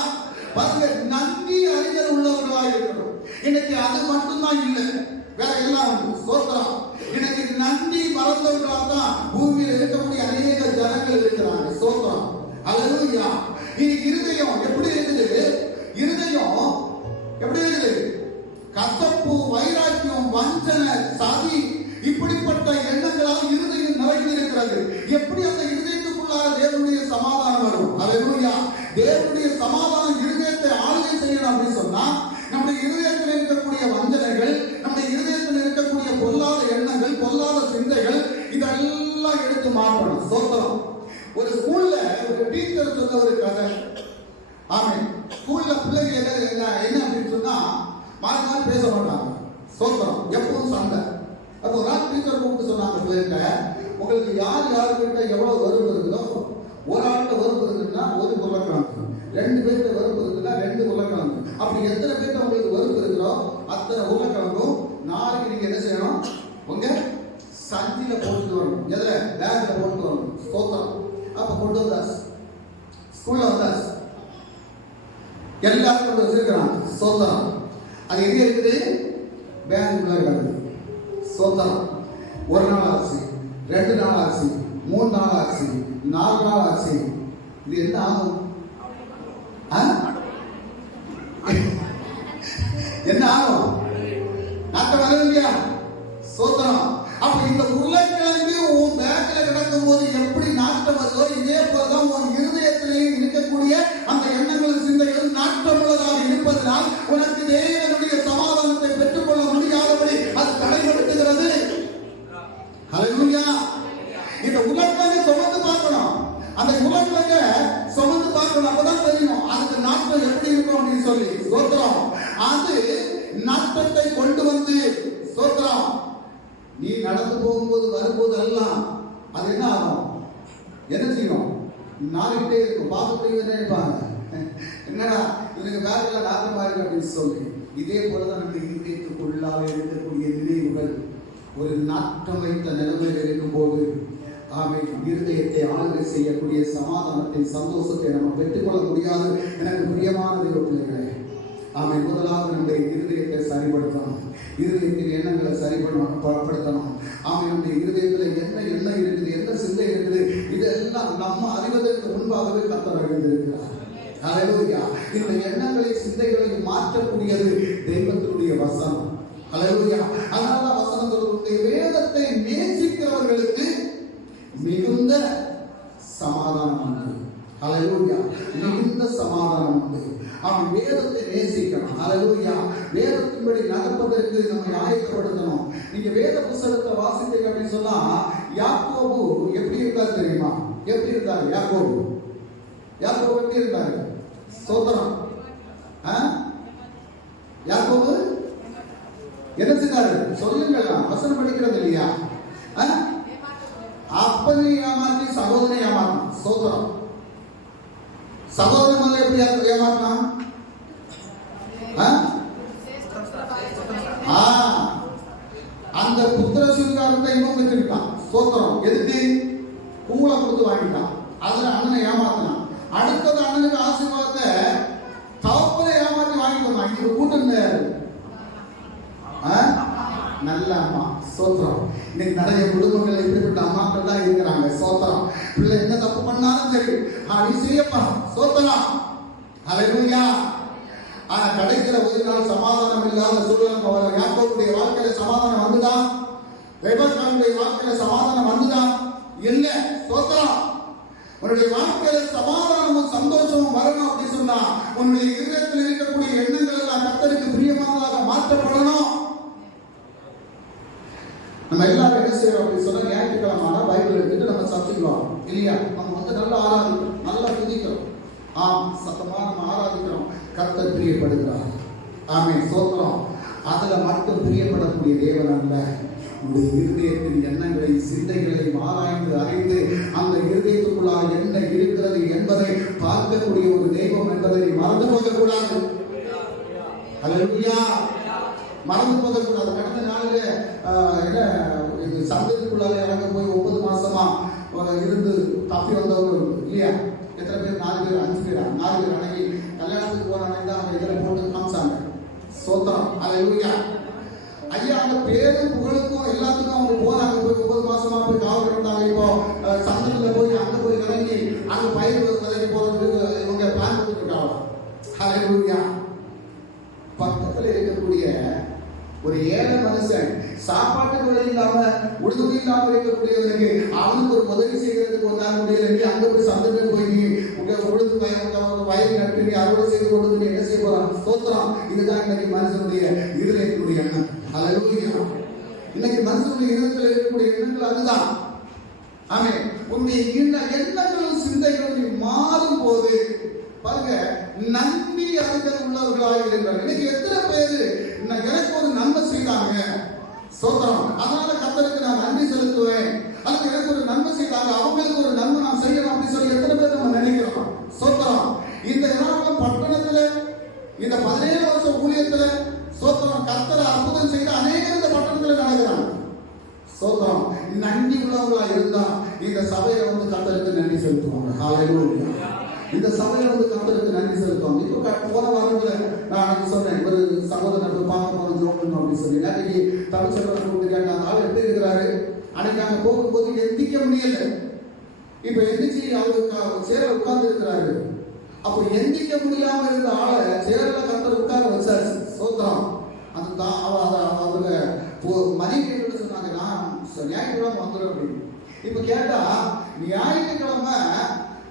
பாருங்க, நன்றி அறிஞர் உள்ளவர்களாக இருக்கணும். இன்னைக்கு அது மட்டும்தான் இல்லை, வேற எல்லாம் உண்டு. சோத்திரம். இன்னைக்கு நன்றி மறந்தவர்களாக தான் பூமியில் இருக்கக்கூடிய அநேக ஜனங்கள் இருக்கிறாங்க. சோத்திரம். ஹல்லேலூயா. இன்னைக்கு இருதயம் எப்படி இருக்குது? இருதயம் எப்படி இருக்குது? கசப்பு, வைராக்கியம், வஞ்சனை, சதி, இப்படிப்பட்ட எண்ணங்களால் இருதயம் நிறைந்து இருக்கிறது. எப்படி அந்த இருதயத்துக்குள்ளாக தேவனுடைய சமாதானம் வரும்? ஹல்லேலூயா. தேவனுடைய சமாதானம் இருதயத்தை ஆளுகை செய்யணும் அப்படின்னு சொன்னா, நம்முடைய இருதயத்தில் இருக்கக்கூடிய வஞ்சனைகள், நம்முடைய இருதயத்தில் இருக்கக்கூடிய பொல்லாத எண்ணங்கள், பொல்லாத சிந்தைகள், இதெல்லாம் எடுத்து மாற்றணும். சோத்திரம். ஒரு ஸ்கூல்ல ஒரு டீச்சர் சொன்ன ஒரு கதை. ஆமென். ஸ்கூல்ல பிள்ளைங்க என்ன அப்படின்னு சொன்னா, மாறி மாறி பேச மாட்டாங்க. சோத்திரம். எப்பவும் சண்டை. அப்போ ஒரு நாள் டீச்சர் கூப்பிட்டு சொன்னாங்க பிள்ளைங்க, உங்களுக்கு யாருக்கிட்ட எவ்வளவு வெறுப்பு இருக்குதோ, ஒரு ஆள்கிட்ட வெறுப்பு இருக்குன்னா ஒரு உருளைக்கிழங்கு, 2 பேர்கிட்ட வெறுப்பு இருக்குன்னா 2 உருளைக்கிழங்கு, அப்படி எத்தனை பேர்கிட்ட உங்களுக்கு வெறுப்பு இருக்கிறோ அத்தனை உருளைக்கிழங்கும் நாளைக்கு நீங்க என்ன செய்யணும்? உங்க சஞ்சில போட்டு வரணும். எதுல? பேக்ல போட்டு வரணும். சோத்திரம். அப்ப கொண்டு வந்தாச்சு, ஸ்கூல்ல வந்தாச்சு, எல்லாரும் கொண்டு வச்சிருக்கிறாங்க. சோத்திரம். அது எங்க இருக்குது? பேங்குள்ள கிடக்குது. சோத்திரம். 1 நாள் ஆச்சு, 2 நாள் ஆச்சு, 3 நாள் ஆச்சு, 4 நாள் ஆச்சு. இது என்ன ஆகும்? என்ன ஆகும்? நாட்டம் வரும் இல்லையா? சோத்திரம். அப்ப இந்த உருளைக்கிழங்கு உன் பேக்ல கிடக்கும் போது எப்படி நாட்டம் வருதோ, இதே போலதான் உன் இருதயத்திலேயும் இருக்கக்கூடிய அந்த எண்ணங்களும் சிந்தைகளும் நாட்டமுள்ளதாக இருப்பதனால் உனக்கு தேவனுடைய சமாதானத்தை பெற்றுக்கொள்ள முடியாதபடி அது தடைபடுத்துகிறது. ஹல்லேலூயா. இந்த உலகத்தை சுமந்து பார்க்கணும், அந்த உலகத்தை சுமந்து பார்க்கணும், அப்பதான் தெரியும் அதுக்கு நாட்டம் எப்படி இருக்கும் அப்படின்னு சொல்லி. சோத்திரம். அது நாட்டத்தை கொண்டு வந்து, சோத்திரம், நீ நடந்து போகும்போது வரும்போது எல்லாம் அது என்ன ஆகும்? என்ன செய்யும்? நாளைக்கிட்டே இருக்கும். பார்த்துட்டு நினைப்பாங்க, என்னடா இவனுக்கு பேக்ல நாட்டம் மாதிரி அப்படின்னு சொல்லி. இதே போலதான் நம்முடைய இருதயத்துக்குள்ளாக இருக்கக்கூடிய நினைவுகள் ஒரு நாட்டம் வைத்த நிலைமையில் இருக்கும் போது, இருதயத்தை ஆளுகை செய்யக்கூடிய சமாதானத்தை, சந்தோஷத்தை நம்ம பெற்றுக்கொள்ள முடியாது. எனக்கு பிரியமான தேவ பிள்ளைகளே, முதலாவது நம்முடைய இருதயத்தை சரிப்படுத்தணும், இருதயத்தின் எண்ணங்களை சரிப்படுத்தணும். நம்முடைய இருதயத்தில் என்ன எண்ணம் இருக்குது, என்ன சிந்தை இருக்குது, இதெல்லாம் நம்ம அறிவதற்கு முன்பாகவே கர்த்தர் அறிந்திருக்கிறார். ஹல்லேலூயா. இந்த எண்ணங்களை, சிந்தைகளை மாற்றக்கூடியது தெய்வத்தினுடைய வசனம். ஹல்லேலூயா. அதனால வசனம் சொல்லுடைய வேதத்தை நேசிக்கிறவர்களுக்கு மிகுந்த சமாதானம் உண்டு. ஹல்லேலூயா. மிகுந்த சமாதானம் உண்டு. அவன் வேதத்தை நேசிக்கணும். ஹல்லேலூயா. வேதத்தின்படி நடப்பதற்கு நம்ம ஆயத்தப்படுத்தணும். நீங்க வேத புத்தகத்தை வாசித்தீங்க அப்படின்னு சொன்னா, யாக்கோபு எப்படி இருந்தார் தெரியுமா? எப்படி இருந்தார் யாக்கோபு? யாக்கோபு எப்படி இருந்தாரு? சோத்திரம். யாக்கோபு என்ன செஞ்சாரு? சொல்லுங்கள். வசனம் படிக்கிறது இல்லையா? அப்பனை ஏமாற்றி சகோதரனை ஏமாற்றணும். சோத்திரம். சகோதரன் எப்படி ஏமாற்றினான்? அந்த புத்திர சுவிகாரத்தை இன்னும் வச்சிருக்கான். சோத்திரம். எதுக்கு? பூங்களை கொடுத்து வாங்கிட்டான். அதுல அண்ணனை ஏமாத்தினான். அடுத்தது அண்ணனுக்கு ஆசீர்வாதத்தை தவப்பனை ஏமாற்றி வாங்கிட்டான். இது கூட்டம் நல்ல அம்மா. சோத்திரம். இன்னைக்கு நிறைய குடும்பங்கள் இப்படிப்பட்ட அம்மாக்கள் தான் இருக்கிறாங்க. சோத்திரம். பிள்ளை என்ன தப்பு பண்ணாலும் சரி, நீ செய்யப்பா. சோத்திரம். ஹல்லேலூயா. ஆனா கடைசியில ஒரு நாள் சமாதானம் இல்லாத சூழல் யாக்கோபுடைய வாழ்க்கையில சமாதானம் வந்துதா? ரெபெக்காவுடைய வாழ்க்கையில சமாதானம் வந்துதா? இல்ல. ஸ்தோத்திரம். உன்னுடைய வாழ்க்கையில சமாதானமும் சந்தோஷமும் வரணும் அப்படின்னு சொன்னா உன்னுடைய இதயத்தில் இருக்கக்கூடிய எண்ணங்கள் எல்லாம் கர்த்தருக்கு பிரியமானதாக மாற்றப்படணும். நம்ம எல்லாரும் என்ன செய்யறோம் அப்படின்னு சொன்னா ஞாயிற்றுக்கிழமை ஆனா பைபிள் எடுத்துட்டு நம்ம சர்ச்சுக்குவோம் இல்லையா? நம்ம வந்து நல்லா ஆராதிக்கிறோம், நல்லா துதிக்கிறோம். சத்தமா நம்ம ஆராதிக்கிறோம். கர்த்தர் பிரியப்படுகிறார். ஆமென். ஸ்தோத்திரம். அதுல மட்டும் பிரியப்படக்கூடிய தேவன் அல்ல, உங்களுடைய இருதயத்தின் எண்ணங்களை சிந்தைகளை ஆராய்ந்து அறிந்து அந்த இருதயத்துக்குள்ளாக என்ன இருக்கிறது என்பதை பார்க்கக்கூடிய ஒரு தெய்வம் என்பதை மறந்து போகக்கூடாது. அல்லேலூயா. மறந்து போகக்கூடாது. கடந்த நாளில் என்ன சந்ததிக்குள்ளால இறங்க போய் 9 மாசமா இருந்து தப்பி வந்தவங்க இல்லையா? எத்தனை பேர்? 4 பேர் 5 பேர் 4 பேர் அன்னைக்கு கல்யாணத்துக்கு போன அன்னைக்கு தான் அவங்க இதில் போட்டு காமிச்சாங்க. சோத்திரம். அல்லேலூயா. ஐயா அந்த பேரும் புகழுக்கும் எல்லாத்துக்கும் அவங்க போறாங்க. போய் 9 மாசமா போய் காவல் இருந்தாங்க. இப்போ சந்தத்துல போய் அங்க போய் இறங்கி அங்க பயிர் விதைக்க போறதுக்கு இவங்க பிளான் கொடுத்துருக்காங்க. அல்லேலூயா. பக்கத்துல இருக்கக்கூடிய ஒரு ஏழை மனுஷன் சாப்பாட்டுக்கு வழி இல்லாம உடுதுணி இல்லாம இருக்கக்கூடியவனுக்கு அவனுக்கு ஒரு உதவி செய்யறதுக்கு ஒரு நாள் முடியல. அங்க போய் சந்தத்துல போய் உங்க உழுது வயல் நட்டு நீ அறுவடை செய்து கொண்டு என்ன செய்ய போறான்? ஸ்தோத்திரம். இதுதான் இன்னைக்கு மனுஷனுடைய இருதயத்தினுடைய எண்ணம். அல்லேலூயா. இன்னைக்கு மனுஷனுடைய இருதயத்தில் இருக்கக்கூடிய எண்ணங்கள் அதுதான். ஆமென். உன்னுடைய எண்ணங்களும் சிந்தைகளும் மாறும் போது பாருங்க, நன்றி அறிதல் உள்ளவர்களாக இருக்கிறார். இன்னைக்கு எத்தனை பேரு எனக்கு ஒரு நன்மை செய்தாங்க, ஸ்தோத்திரம், அதனால கர்த்தருக்கு நான் நன்றி செலுத்துவேன், அதுக்கு எனக்கு ஒரு நன்மை செய்தாங்க, அவங்களுக்கு ஒரு நன்மை நான் செய்யணும் அப்படின்னு சொல்லி எத்தனை பேர் நம்ம நினைக்கிறோம்? ஸ்தோத்திரம். இந்த எல்லாம் பட்டணத்துல இந்த 17 வருஷம் ஊழியத்துல ஸ்தோத்திரம் கர்த்தர் அற்புதம் செய்த அநேக இந்த பட்டணத்துல நடக்கிறாங்க. ஸ்தோத்திரம். நன்றி உள்ளவர்களா இருந்தா இந்த சபையில வந்து கர்த்தருக்கு நன்றி செலுத்துவாங்க. ஹல்லேலூயா. இந்த சபையில வந்து கர்த்தருக்கு நன்றி செலுத்துவாங்க. இப்போ போன வாரத்துல நான் சொன்னேன், ஒரு சகோதரர் பார்க்க போன ஜோம் பண்ணணும் அப்படின்னு சொல்லி அன்னைக்கு தமிழ் சொல்றவங்க கேட்டாங்க, அந்த ஆள் எப்படி இருக்கிறாரு? அன்னைக்கு அங்க போகும்போது எந்திக்க முடியல. இப்ப எந்திரிச்சு அவருக்கு சேர உட்கார்ந்து இருக்கிறாரு. அப்போ எந்திக்க முடியாம இருந்த ஆளை சேர்ல கர்த்தர் உட்கார வச்சாரு. ஸ்தோத்திரம். அதுதான் அவங்க மனைவி சொன்னாங்க, நான் ஞாயிற்றுக்கிழமை வந்துடும் அப்படின்னு. இப்ப கேட்டா ஞாயிற்றுக்கிழமை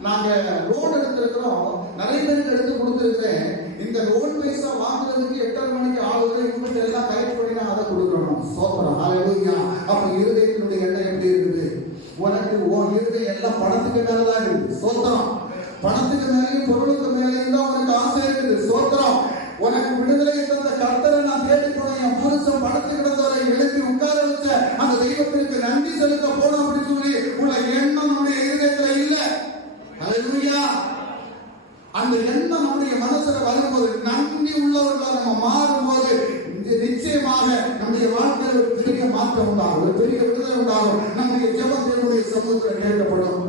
நாங்க லோன் எடுத்திருக்கிறோம், நிறைய பேருக்கு எடுத்து கொடுத்துருக்கிறேன், இந்த லோன் பைசா வாங்குறதுக்கு 8:30 மணிக்கு ஆளுங்க இவங்க எல்லாம் கலெக்ட் பண்ணி நான் அதை கொடுக்கணும். ஸ்தோத்திரம். ஹல்லேலூயா. அப்ப இருதயத்தினுடைய எண்ணம் எப்படி இருக்குது? உனக்கு உன் இருதயம் எல்லாம் பணத்துக்கு மேலதான் இருக்குது. ஸ்தோத்திரம். பணத்துக்கு மேலேயும் பொருளுக்கு மேலேயும் தான் உனக்கு ஆசை இருக்குது. ஸ்தோத்திரம். உனக்கு விடுதலை தந்த கர்த்தரை நான் தேடி போனேன். என் புருஷன் பணத்து கிடந்தவரை எழுப்பி உட்கார வச்ச அந்த தெய்வத்திற்கு நன்றி செலுத்த போனோம் அப்படின்னு சொல்லி உள்ள எண்ணம் நம்முடைய இருதயத்துல இல்ல. ஹல்லேலூயா. அந்த எண்ணம் நம்முடைய மனசுல வரும்போது, நன்றி உள்ளவர்களா நம்ம மாறும்போது நிச்சயமாக நம்முடைய வாழ்க்கையில் ஒரு பெரிய மாற்றம் உண்டாகும், ஒரு பெரிய விடுதலை உண்டாகும். நம்முடைய ஜெபம் தேவனுடைய சமூகத்தில் கேட்கப்படும்.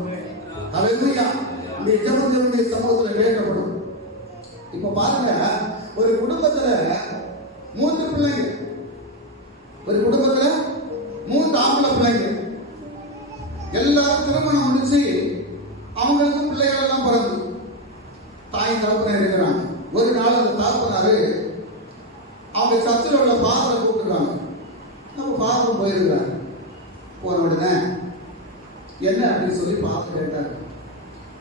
ஹல்லேலூயா. நம்முடைய ஜெபம் தேவனுடைய சமூகத்தில் கேட்கப்படும். இப்ப பாருங்க, ஒரு குடும்பத்துல 3 பிள்ளைங்க, ஒரு குடும்பத்துல 3 ஆம்பளை பிள்ளைங்க, எல்லாரும் திருமணம் முடிச்சு அவங்களுக்கும் பிள்ளைகள் எல்லாம் பிறந்து தாய் தகப்பனர் இருக்கிறாங்க. ஒரு நாள் அந்த தகப்பனாரு அவங்க சர்ச்சில் உள்ள பாதரை கூப்பிட்டுருக்காங்க. நம்ம பாதம் போயிருக்கிறாங்க. போன உடனே என்ன அப்படின்னு சொல்லி பார்த்து கேட்டாரு,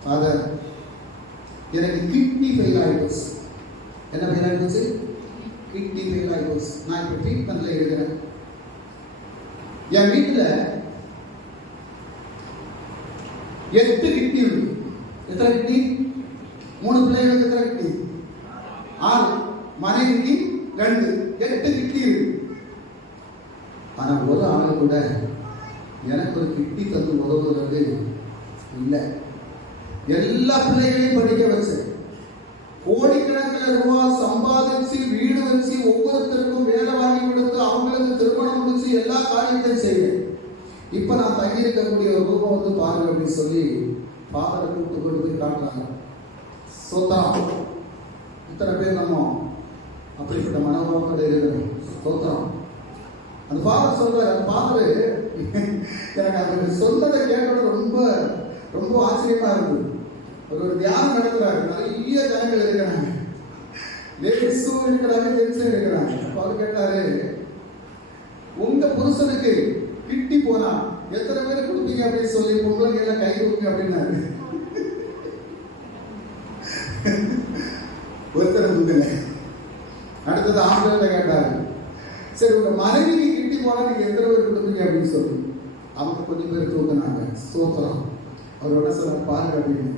ஃபாதர் எனக்கு கிட்னி ஃபெயில் ஆகிடுச்சு. என்ன ஃபெயில் ஆகிடுச்சு? கிட்னி ஃபெயில் ஆகிடுச்சு. நான் இப்போ ட்ரீட்மெண்ட்ல இருக்கிறேன். என் வீட்டில் 8 கிட்னி இருக்கு. எத்தனை கிட்னி? 3 பிள்ளைகளுக்கு எத்தனை கிட்னி? 6. மனைவிக்கு 2. 8 கிட்னி இருக்கு. ஆனா ஒரு ஆளு கூட எனக்கு ஒரு கிட்னி தந்து உதவுறது இல்லை. எல்லா பிள்ளைகளையும் படிக்க வச்சு கோடிக்கணக்கில் ரூபாய் சம்பாதிச்சு வீடு வச்சு ஒவ்வொருத்தருக்கும் வேலை வாங்கி கொடுத்து அவங்களுக்கு திருமணம் முடிச்சு எல்லா காரியத்தையும் செய்வேன். இப்ப நான் தங்கி இருக்கக்கூடிய ஒரு ரூபம் வந்து பாருங்க அப்படின்னு சொல்லி பாதரை கூப்பிட்டு கொண்டு போய் காட்டுறாங்க. சோத்திரம். இத்தனை பேர் நம்ம அப்படிப்பட்ட மனோபாவத்தோட இருக்கிறோம். சோத்திரம். அந்த ஃபாதர் சொல்றாரு, அந்த ஃபாதரு எனக்கு அவருக்கு சொன்னதை கேட்கறது ரொம்ப ரொம்ப ஆச்சரியமா இருக்குது. ஒரு தியானம் நடத்துறாரு, நிறைய ஜனங்கள் இருக்கிறாங்க. லேடிஸும் இருக்கிறாங்க, ஜென்ஸும் இருக்கிறாங்க. அவர் கேட்டாரு, உங்க புருஷனுக்கு கிட்டி போனா எத்தனை பேர் கொடுப்பீங்க அப்படின்னு சொல்லி பொம்பளை கையில கை கொடுங்க அப்படின்னாரு. ஒருத்தர் கொடுக்கல. அடுத்தது ஆம்பளை கேட்டாரு, சரி உங்க மனைவிக்கு கிட்டி போனா நீங்க எத்தனை பேர் கொடுப்பீங்க அப்படின்னு சொல்லி அவங்க கொஞ்சம் பேர் தூக்குனாங்க. ஸ்தோத்திரம். அவரோட சொல்ல பாருங்க அப்படின்னு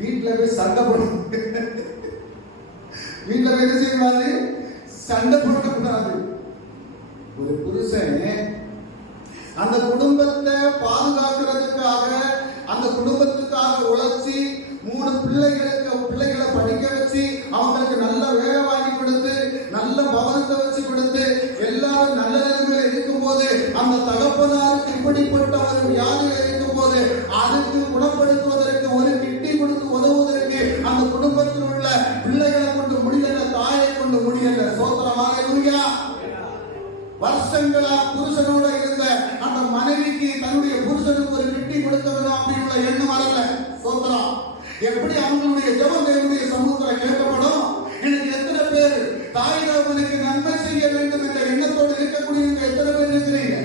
வீட்டுல போய் சண்டை போடும். வீட்டுல போய் என்ன செய்வாரு? சண்டை போடக்கூடாது. ஒரு புருஷன் அந்த குடும்பத்தை பாதுகாக்கிறதுக்காக, அந்த குடும்பத்துக்காக உழைச்சி 3 பிள்ளைகளை படிக்க வச்சு, அவங்களுக்கு நல்ல வேலை வாங்கி கொடுத்து, நல்ல பவனத்தை வச்சு கொடுத்து, எல்லாரும் நல்ல நிலைமையில இருக்கும் போது, அந்த தகப்பனாருக்கு இப்படிப்பட்ட ஒரு வியாதிகள் இருக்கும் போது, அதுக்கு குணப்படுத்துவதற்கு ஒரு கிட்டி கொடுத்து உதவுவதற்கு அந்த குடும்பத்தில் உள்ள பிள்ளைகளை கொண்டு முடியல, தாயை கொண்டு முடியல. சோத்திரம். ஹல்லேலூயா. வருஷங்களா புருஷனோட இருந்த அந்த மனைவிக்கு தன்னுடைய புருஷனுக்கு ஒரு கிட்டி கொடுக்க வேணும் அப்படின்னு எண்ணம் வரல. சோத்திரம். எப்படி அவங்களுடைய ஜெபம் தேவனுடைய சமூகத்தில் கேட்கப்படும்? எனக்கு எத்தனை பேர் தாய் தகப்பனுக்கு நன்மை செய்ய வேண்டும் என்ற எண்ணத்தோடு இருக்கக்கூடிய எத்தனை பேர் இருக்கிறீங்க?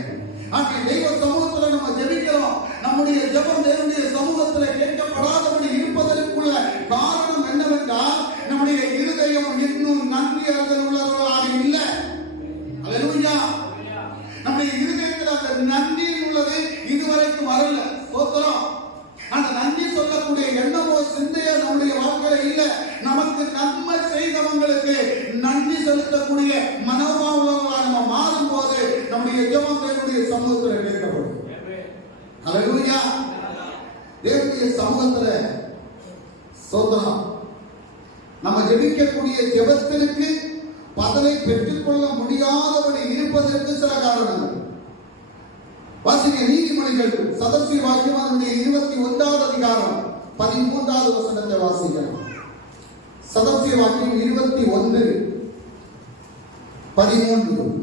அங்கே தெய்வ சமூகத்தில் நம்ம ஜெபிக்கிறோம். நம்முடைய ஜெபம் தேவனுடைய சமூகத்தில் கேட்கப்படாதபடி இருப்பதற்குள்ள காரணம் என்னவென்றால், நம்முடைய இருதயம் இன்னும் நன்றி அறிதல் உள்ளவர்களாக இல்லை. ஹல்லேலூயா. நம்முடைய இருதயத்தில் அந்த நன்றி உள்ளது இதுவரைக்கும் வரல. சோத்திரம். அந்த நன்றி சொல்லக்கூடிய எண்ணமோ சிந்தையோ நம்முடைய வாழ்க்கையில இல்ல. நமக்கு நன்மை செய்தவங்களுக்கு நன்றி செலுத்தக்கூடிய மனோபாவங்களா நம்ம மாறும் போது நம்முடைய ஜெபம் தேவனுடைய சமூகத்தில் கேட்கப்படும். ஹல்லேலூயா. தேவனுடைய சமூகத்துல சோத்திரம். நம்ம ஜெபிக்கக்கூடிய ஜெபத்திற்கு பதனை பெற்றுக்கொள்ள முடியாதபடி இருப்பதற்கு சில காரணங்கள். வாசிங்க நீதிமொழிகள் சதஸ்ரீ வாக்கியமானுடைய 21வது அதிகாரம் 13வது வசனத்தை வாசிக்கலாம். சதஸ்ரீ வாக்கியம் 21:13.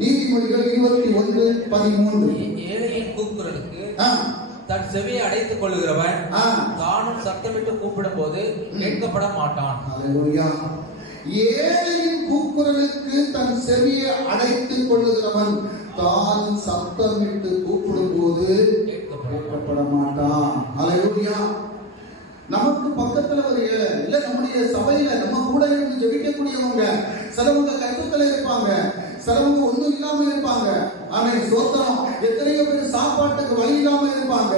நீதிமொழிகள் 21:13. ஏழையின் கூக்குரலுக்கு தன் செவியை அடைத்துக் கொள்ளுகிறவன் தானும் சத்தமிட்டு கூப்பிடும் போது கேட்கப்பட மாட்டான். ஹல்லேலூயா. ஏழையின் கூக்குரலுக்கு தன் செவியை அடைத்துக் கொள்ளுகிறவன் தான் சத்தமிட்டு கூப்பிடும் போது கேட்கப்பட மாட்டான். ஹல்லேலூயா. நமக்கு பக்கத்துல ஒரு ஏழை இல்ல, நம்முடைய சபையில நம்ம கூட இருந்து ஜெபிக்கக்கூடியவங்க சிலவங்க கஷ்டத்துல இருப்பாங்க, சிலவங்க ஒண்ணும் இல்லாம இருப்பாங்க. ஆமென். சோத்திரம். எத்தனையோ பேர் சாப்பாட்டுக்கு வழி இல்லாம இருப்பாங்க.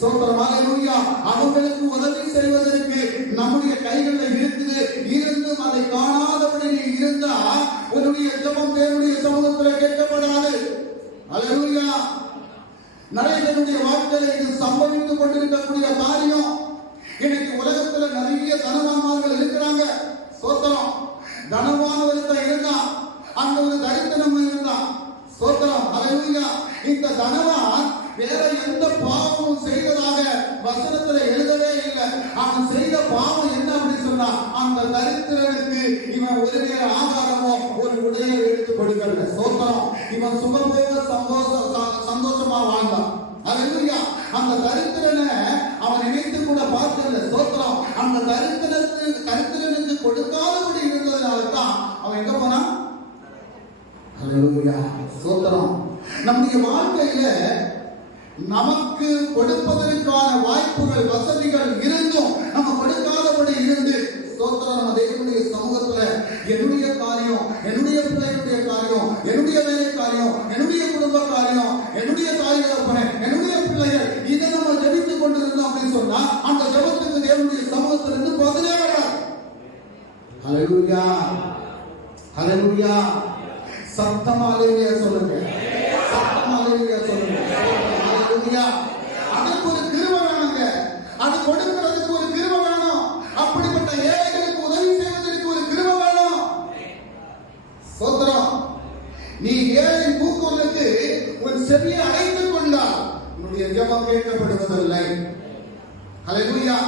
சோத்திரம். ஹல்லேலூயா. அவங்களுக்கு உதவி செய்வதற்கு நம்முடைய கைகளில் இருக்குது. இருந்தும் அதை காணாதபடி நீ இருந்தா உன்னுடைய ஜெபம் தேவனுடைய சமூகத்தில் கேட்கப்படாது. ஹல்லேலூயா. நிறைய பேருடைய வாழ்க்கையில இது சம்பவித்துக் கொண்டிருக்கக்கூடிய காரியம். இன்னைக்கு உலகத்துல நிறைய தனவான்மார்கள் இருக்கிறாங்க. சோத்திரம். தனவானவர்கிட்ட இருந்தா அந்த ஒரு தரித்திரம் இருந்தா. சோத்திரம். ஹல்லேலூயா. இந்த தனவான் வேற எந்த பாவமும் செய்ததாக வசனத்துல எழுதவே இல்லை. அவன் செய்த பாவம் என்ன அப்படின்னு சொன்னா, அந்த தரித்திரனுக்கு இவன் ஒரு நேர ஆகாரமோ ஒரு உடையை எடுத்து கொடுக்கல. சோத்திரம். இவன் சுகபோக சந்தோஷமா வாழ்ந்தான். ஹல்லேலூயா. அந்த தரித்திரனை அவன் நினைத்து கூட பார்க்கல. சோத்திரம். அந்த தரித்திரனுக்கு கொடுக்காதபடி இருந்ததுனால தான் அவன் எங்க போனான்? ஹல்லேலூயா. சோத்திரம். நம்முடைய வாழ்க்கையில நமக்கு கொடுப்பதற்கான வாய்ப்புகள் வசதிகள் இருந்தும் நம்ம கொடுக்காதபடி இருந்து, சோத்திரம், நம்ம தேவனுடைய சமூகத்துல என்னுடைய காரியம், என்னுடைய பிள்ளைகளுடைய காரியம், என்னுடைய வேலை காரியம், என்னுடைய குடும்ப காரியம், என்னுடைய தாய் தகப்பனே, என்னுடைய பிள்ளைகள், இதை நம்ம ஜெபித்துக் கொண்டிருந்தோம் அப்படின்னு சொன்னா அந்த ஜெபத்துக்கு தேவனுடைய சமூகத்திலிருந்து பதிலே வராது. ஹல்லேலூயா. ஹல்லேலூயா. சத்தமா ஹல்லேலூயா சொல்லுங்க. சத்தமா ஹல்லேலூயா சொல்லுங்க. ஹல்லேலூயா. அதுக்கு ஒரு கிருபை வேணுங்க. அது கொடுக்கிறதுக்கு ஒரு கிருபை வேணும். அப்படிப்பட்ட ஏழைகளுக்கு உதவி செய்வதற்கு ஒரு கிருபை வேணும். சோத்திரம். நீ ஏழை கூக்குரலுக்கு உன் செவியை அடைத்துக் கொண்டால் உன்னுடைய ஜெபம் கேட்கப்படுவதில்லை. ஹல்லேலூயா.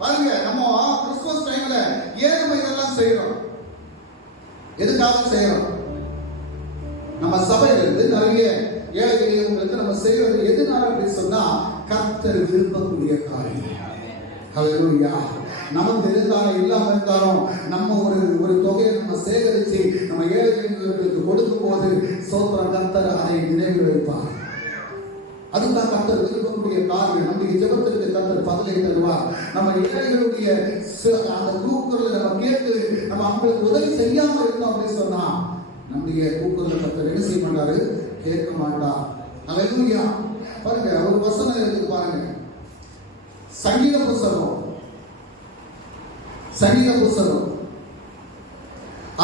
பாருங்க, நம்ம கிறிஸ்துமஸ் டைம்ல ஏன் நம்ம இதெல்லாம் செய்யறோம்? எதுக்காக செய்யறோம்? நம்ம சபையில இருந்து நிறைய ஏழைகளுக்கு நம்ம செய்யறது எதுனால அப்படின்னு சொன்னா கர்த்தர் விரும்பக்கூடிய காரியம். ஹல்லேலூயா. நமக்கு இருந்தாலும் இல்லாம இருந்தாலும் நம்ம ஒரு தொகையை நம்ம சேகரித்து நம்ம ஏழைகளுக்கு கொடுக்கும் போது சோத்திரம் கர்த்தர் அதை நினைவில் வைப்பார். அதுதான் கர்த்தர் விரும்பக்கூடிய காரியம். நம்முடைய ஜெபத்திற்கு கர்த்தர் பதிலை தருவார். நம்ம ஏழைகளுடைய அந்த கூக்குரலை நம்ம கேட்டு நம்ம அவங்களுக்கு உதவி செய்யாம இருந்தோம் அப்படின்னு சொன்னா நம்முடைய கூக்குரலை கர்த்தர் என்ன செய்ய மாட்டாரு, கேட்க மாட்டார். அல்லேலூயா. பாருங்க, ஒரு வசனம் இருக்கு பாருங்க. சங்கீத புஸ்தகம்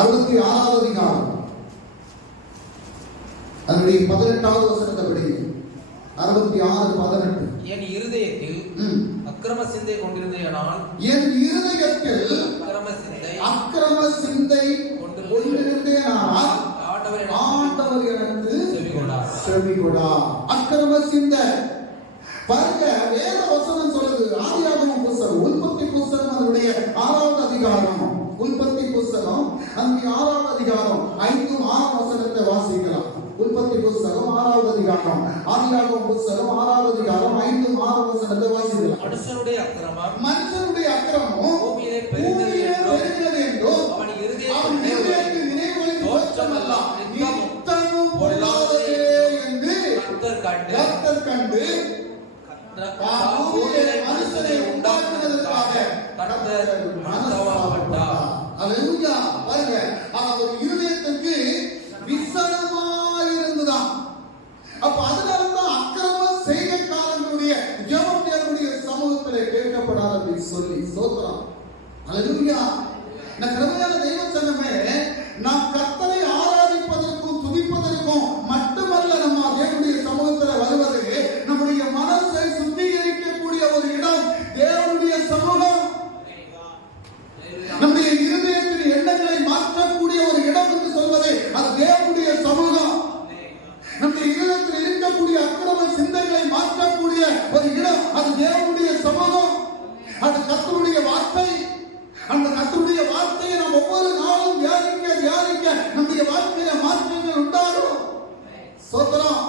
66வது அதிகாரம் அதனுடைய 18வது வசனத்தை படிங்க. 66:18. என் இருதயத்தில் அக்கிரம சிந்தை கொண்டிருந்தேனால், என் இருதயத்தில் அக்கிரம சிந்தை கொண்டிருந்தேனால் ஆண்டவர் எனக்கு செவிகொடார். அக்கிரம சிந்தை பாருங்க, வேத வசனம் சொல்லுது. ஆதியாகமம் புத்தகம், உற்பத்தி புத்தகம் அதனுடைய 6வது அதிகாரம், உற்பத்தி புத்தகம் அந்த 6வது அதிகாரம் 5-6 வசனத்தை வாசிக்கலாம். உற்பத்தி புத்தகம் 6வது அதிகாரம், ஆதியாகமம் புத்தகம் 6வது அதிகாரம் 5-6 வசனத்தை வாசிக்கலாம். மனுஷனுடைய அக்கிரமம் பூமியிலே பெருகினது என்றும் அவன் இருதயத்தில் நினைவுகளின் தோற்றமெல்லாம் நித்தமும் பொல்லாததே என்று கர்த்தர் கண்டு மனுஷனை உண்டாக்குவதற்காக கர்த்தர் மனஸ்தாபப்பட்டார். அல்லேலூயா. பாருங்க, அவர் இருதயத்துக்கு விசனமாயிருந்ததாம். அப்ப அதனால்தான் அக்கிரம செய்கைக்காரர்களுடைய ஜெபம் தேவனுடைய சமூகத்திலே கேட்கப்படாது அப்படின்னு சொல்லி சோத்திரம். அல்லேலூயா. நான் கிருபையான தெய்வ ஜனமே, நாம் கர்த்தரை ஆராதிப்பதற்கும் துதிப்பதற்கும் மட்டுமல்ல நம்ம தேவனுடைய சமூகத்தில் வருவது, நம்முடைய மனசை சுத்திகரிக்கக்கூடிய ஒரு இடம் தேவனுடைய சமூகம். நம்முடைய இருதயத்தின் எண்ணங்களை மாற்றக்கூடிய ஒரு இடம் என்று சொல்வது அது தேவனுடைய சமூகம். நம்முடைய இருதயத்தில் இருக்கக்கூடிய அக்கிரம சிந்தைகளை மாற்றக்கூடிய ஒரு இடம் அது தேவனுடைய சமூகம். அது கர்த்தருடைய வார்த்தை. அந்த கர்த்தருடைய வார்த்தையை நாம் ஒவ்வொரு நாளும் தியானிக்க நம்முடைய வாழ்க்கையில மாற்றங்கள் உண்டாகும். சோத்திரம்.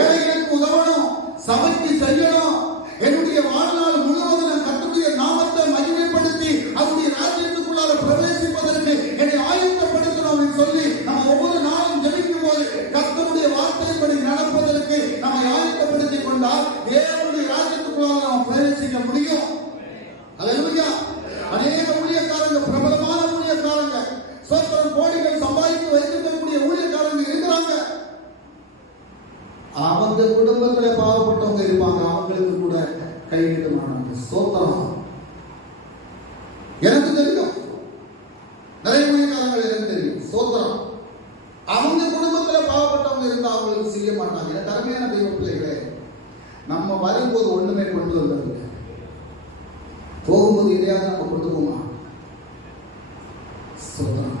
ஏழைகளுக்கு உதவணும், சபைக்கு செய்யணும், என்னுடைய வாழ்நாள் முழுவதும் நான் கர்த்தருடைய நாமத்தை மகிமைப்படுத்தி அவருடைய ராஜ்யத்துக்குள்ளார பிரவேசிப்பதற்கு என்னை ஆயத்தப்படுத்தணும் சொல்லி நம்ம ஒவ்வொரு நாளும் ஜெபிக்கும் போது கர்த்தருடைய வார்த்தையின்படி நடப்பதற்கு நம்மை ஆயத்தப்படுத்திக் கொண்டால் தேவனுடைய ராஜ்யத்துக்குள்ளார நாம் பிரவேசிக்க முடியும். அல்லேலூயா. அநேக ஊழியக்காரங்க, பிரபலமான ஊழியக்காரங்க, சோத்திரம், கோடிகள் சம்பாதித்து வைத்திருக்கக்கூடிய ஊழியக்காரங்க இருக்கிறாங்க. அவங்க குடும்பத்துல பாவப்பட்டவங்க இருப்பாங்க, அவங்களுக்கு கூட கைவிட மாட்டாங்க. சோத்திரம். எனக்கு தெரியும், நிறைய ஊழியக்காரங்கள் எனக்கு தெரியும். சோத்திரம். அவங்க குடும்பத்துல பாவப்பட்டவங்க இருந்தா அவங்களுக்கு செய்ய மாட்டாங்க. எனக்கு அருமையான தெய்வ பிள்ளைகளே, நம்ம வரும்போது ஒண்ணுமே கொண்டு வந்ததில்லை. போகும்போது எதையாவது நம்ம கொண்டு போமா? சோத்திரம்.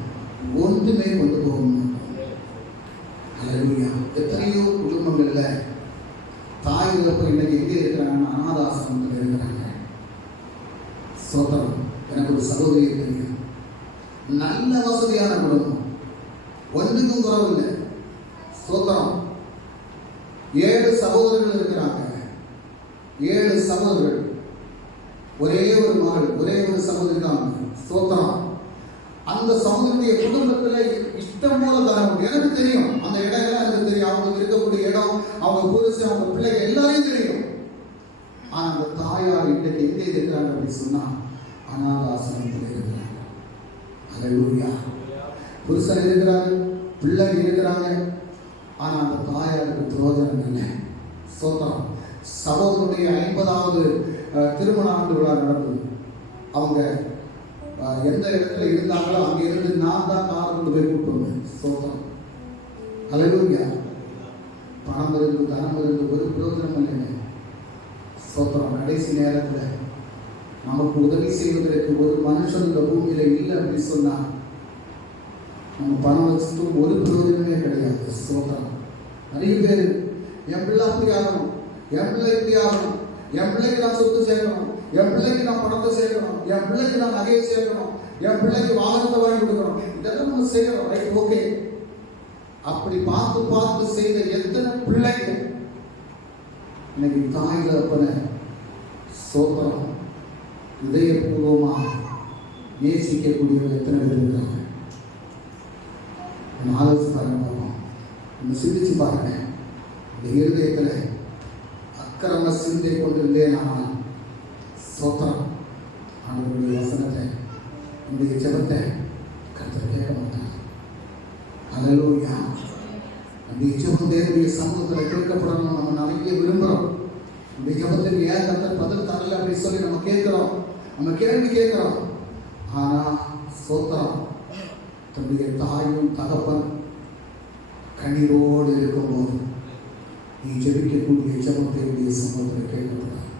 ஒன்றுமே கொண்டு போக மாட்டோம். அல்லேலூயா. எத்தனையோ குடும்பங்கள்ல தாய் இழப்பு இன்னைக்கு எங்கே இருக்கிறாங்கன்னா அனாதாசிரமத்தில் இருக்கிறாங்க. சோத்திரம். எனக்கு ஒரு சகோதரி தெரியும், நல்ல வசதியான குடும்பம், ஒன்றுக்கும் குறவில்லை. சோத்திரம். 7 சகோதரர்கள் இருக்கிறாங்க. 7 சகோதரர்கள், ஒரே ஒரு மகள், ஒரே ஒரு சகோதரி தான். சோத்திரம். அந்த சகோதரியுடைய குடும்பத்துல இஷ்டம் போல தரம். எனக்கு தெரியும், அந்த இடம் எல்லாம் எனக்கு தெரியும். அவங்களுக்கு இருக்கக்கூடிய இடம், அவங்க புருஷன், அவங்க பிள்ளைகள் எல்லாரையும் தெரியும். ஆனா அந்த தாயார் இன்றைக்கு எங்கே இருக்கிறாங்க அப்படின்னு சொன்னா அனாதாசிரமத்தில் இருக்கிறாங்க. அல்லேலூயா. புருஷன் இருக்கிறாங்க, பிள்ளைகள் இருக்கிறாங்க, ஆனா அந்த தாயாருக்கு பிரயோஜனம் இல்லை. சோத்திரம். சகோதரனுடைய 50வது திருமண ஆண்டு விழா நடந்தது. அவங்க எந்த இடத்துல இருந்தாங்களோ அங்க இருந்து நான் தான் கார் கொண்டு போய் கூப்பிட்டு வந்தேன். சோத்திரம். அல்லேலூயா. பணம் இருந்து தனம் இருந்து ஒரு பிரயோஜனம் இல்லைங்க. சோத்திரம். கடைசி நேரத்தில் நமக்கு உதவி செய்வதற்கு ஒரு மனுஷன் இந்த பூமியில இல்லை அப்படின்னு சொன்னா நம்ம பணம் வச்சுட்டும் ஒரு பிரயோஜனமே கிடையாது. சோத்திரம். நிறைய பேர் என் பிள்ளை அப்படி ஆகணும், என் பிள்ளை இப்படி ஆகணும், என் பிள்ளைக்கு நான் சொத்து சேர்க்கணும், என் பிள்ளைக்கு நான் பணத்தை சேர்க்கணும், என் பிள்ளைக்கு நான் நகையை சேர்க்கணும், என் பிள்ளைக்கு வாகனத்தை வாங்கி கொடுக்கணும், இதெல்லாம் நம்ம செய்யறோம். Right, okay. அப்படி பார்த்து செய்த எத்தனை பிள்ளைங்க இன்னைக்கு தாய் தகப்பனை சோத்திரம் இதயபூர்வமாக நேசிக்கக்கூடியவர்கள் எத்தனை பேர் இருக்காங்க? ஆலோசிச்சு பாருங்க பார்ப்போம். நம்ம சிந்திச்சு பாருங்க. இந்த இருதயத்தில் அக்கிரம சிந்தை கொண்டிருந்தேன் ஆனால் ஸ்தோத்திரம், அவர்களுடைய வசனத்தை, நம்முடைய ஜெபத்தை கர்த்தர் கேட்க மாட்டார். அல்லேலூயா. நம்முடைய ஜெபம் தேவனுடைய சமூகத்தில் கேட்கப்படணும். நம்ம நிறைய விரும்புகிறோம். நம்முடைய ஜெபத்துக்கு ஏன் கர்த்தர் பதில் தரல அப்படி சொல்லி நம்ம கேட்கிறோம், நம்ம கேள்வி கேட்கிறோம். ஆனால் ஸ்தோத்திரம், தன்னுடைய தாயும் தகப்பன் கண்ணீரோடு இருக்கும்போது நீ ஜெபிக்கக்கூடிய ஜெபத்தினுடைய சமூகத்தில் கேட்கப்படாது.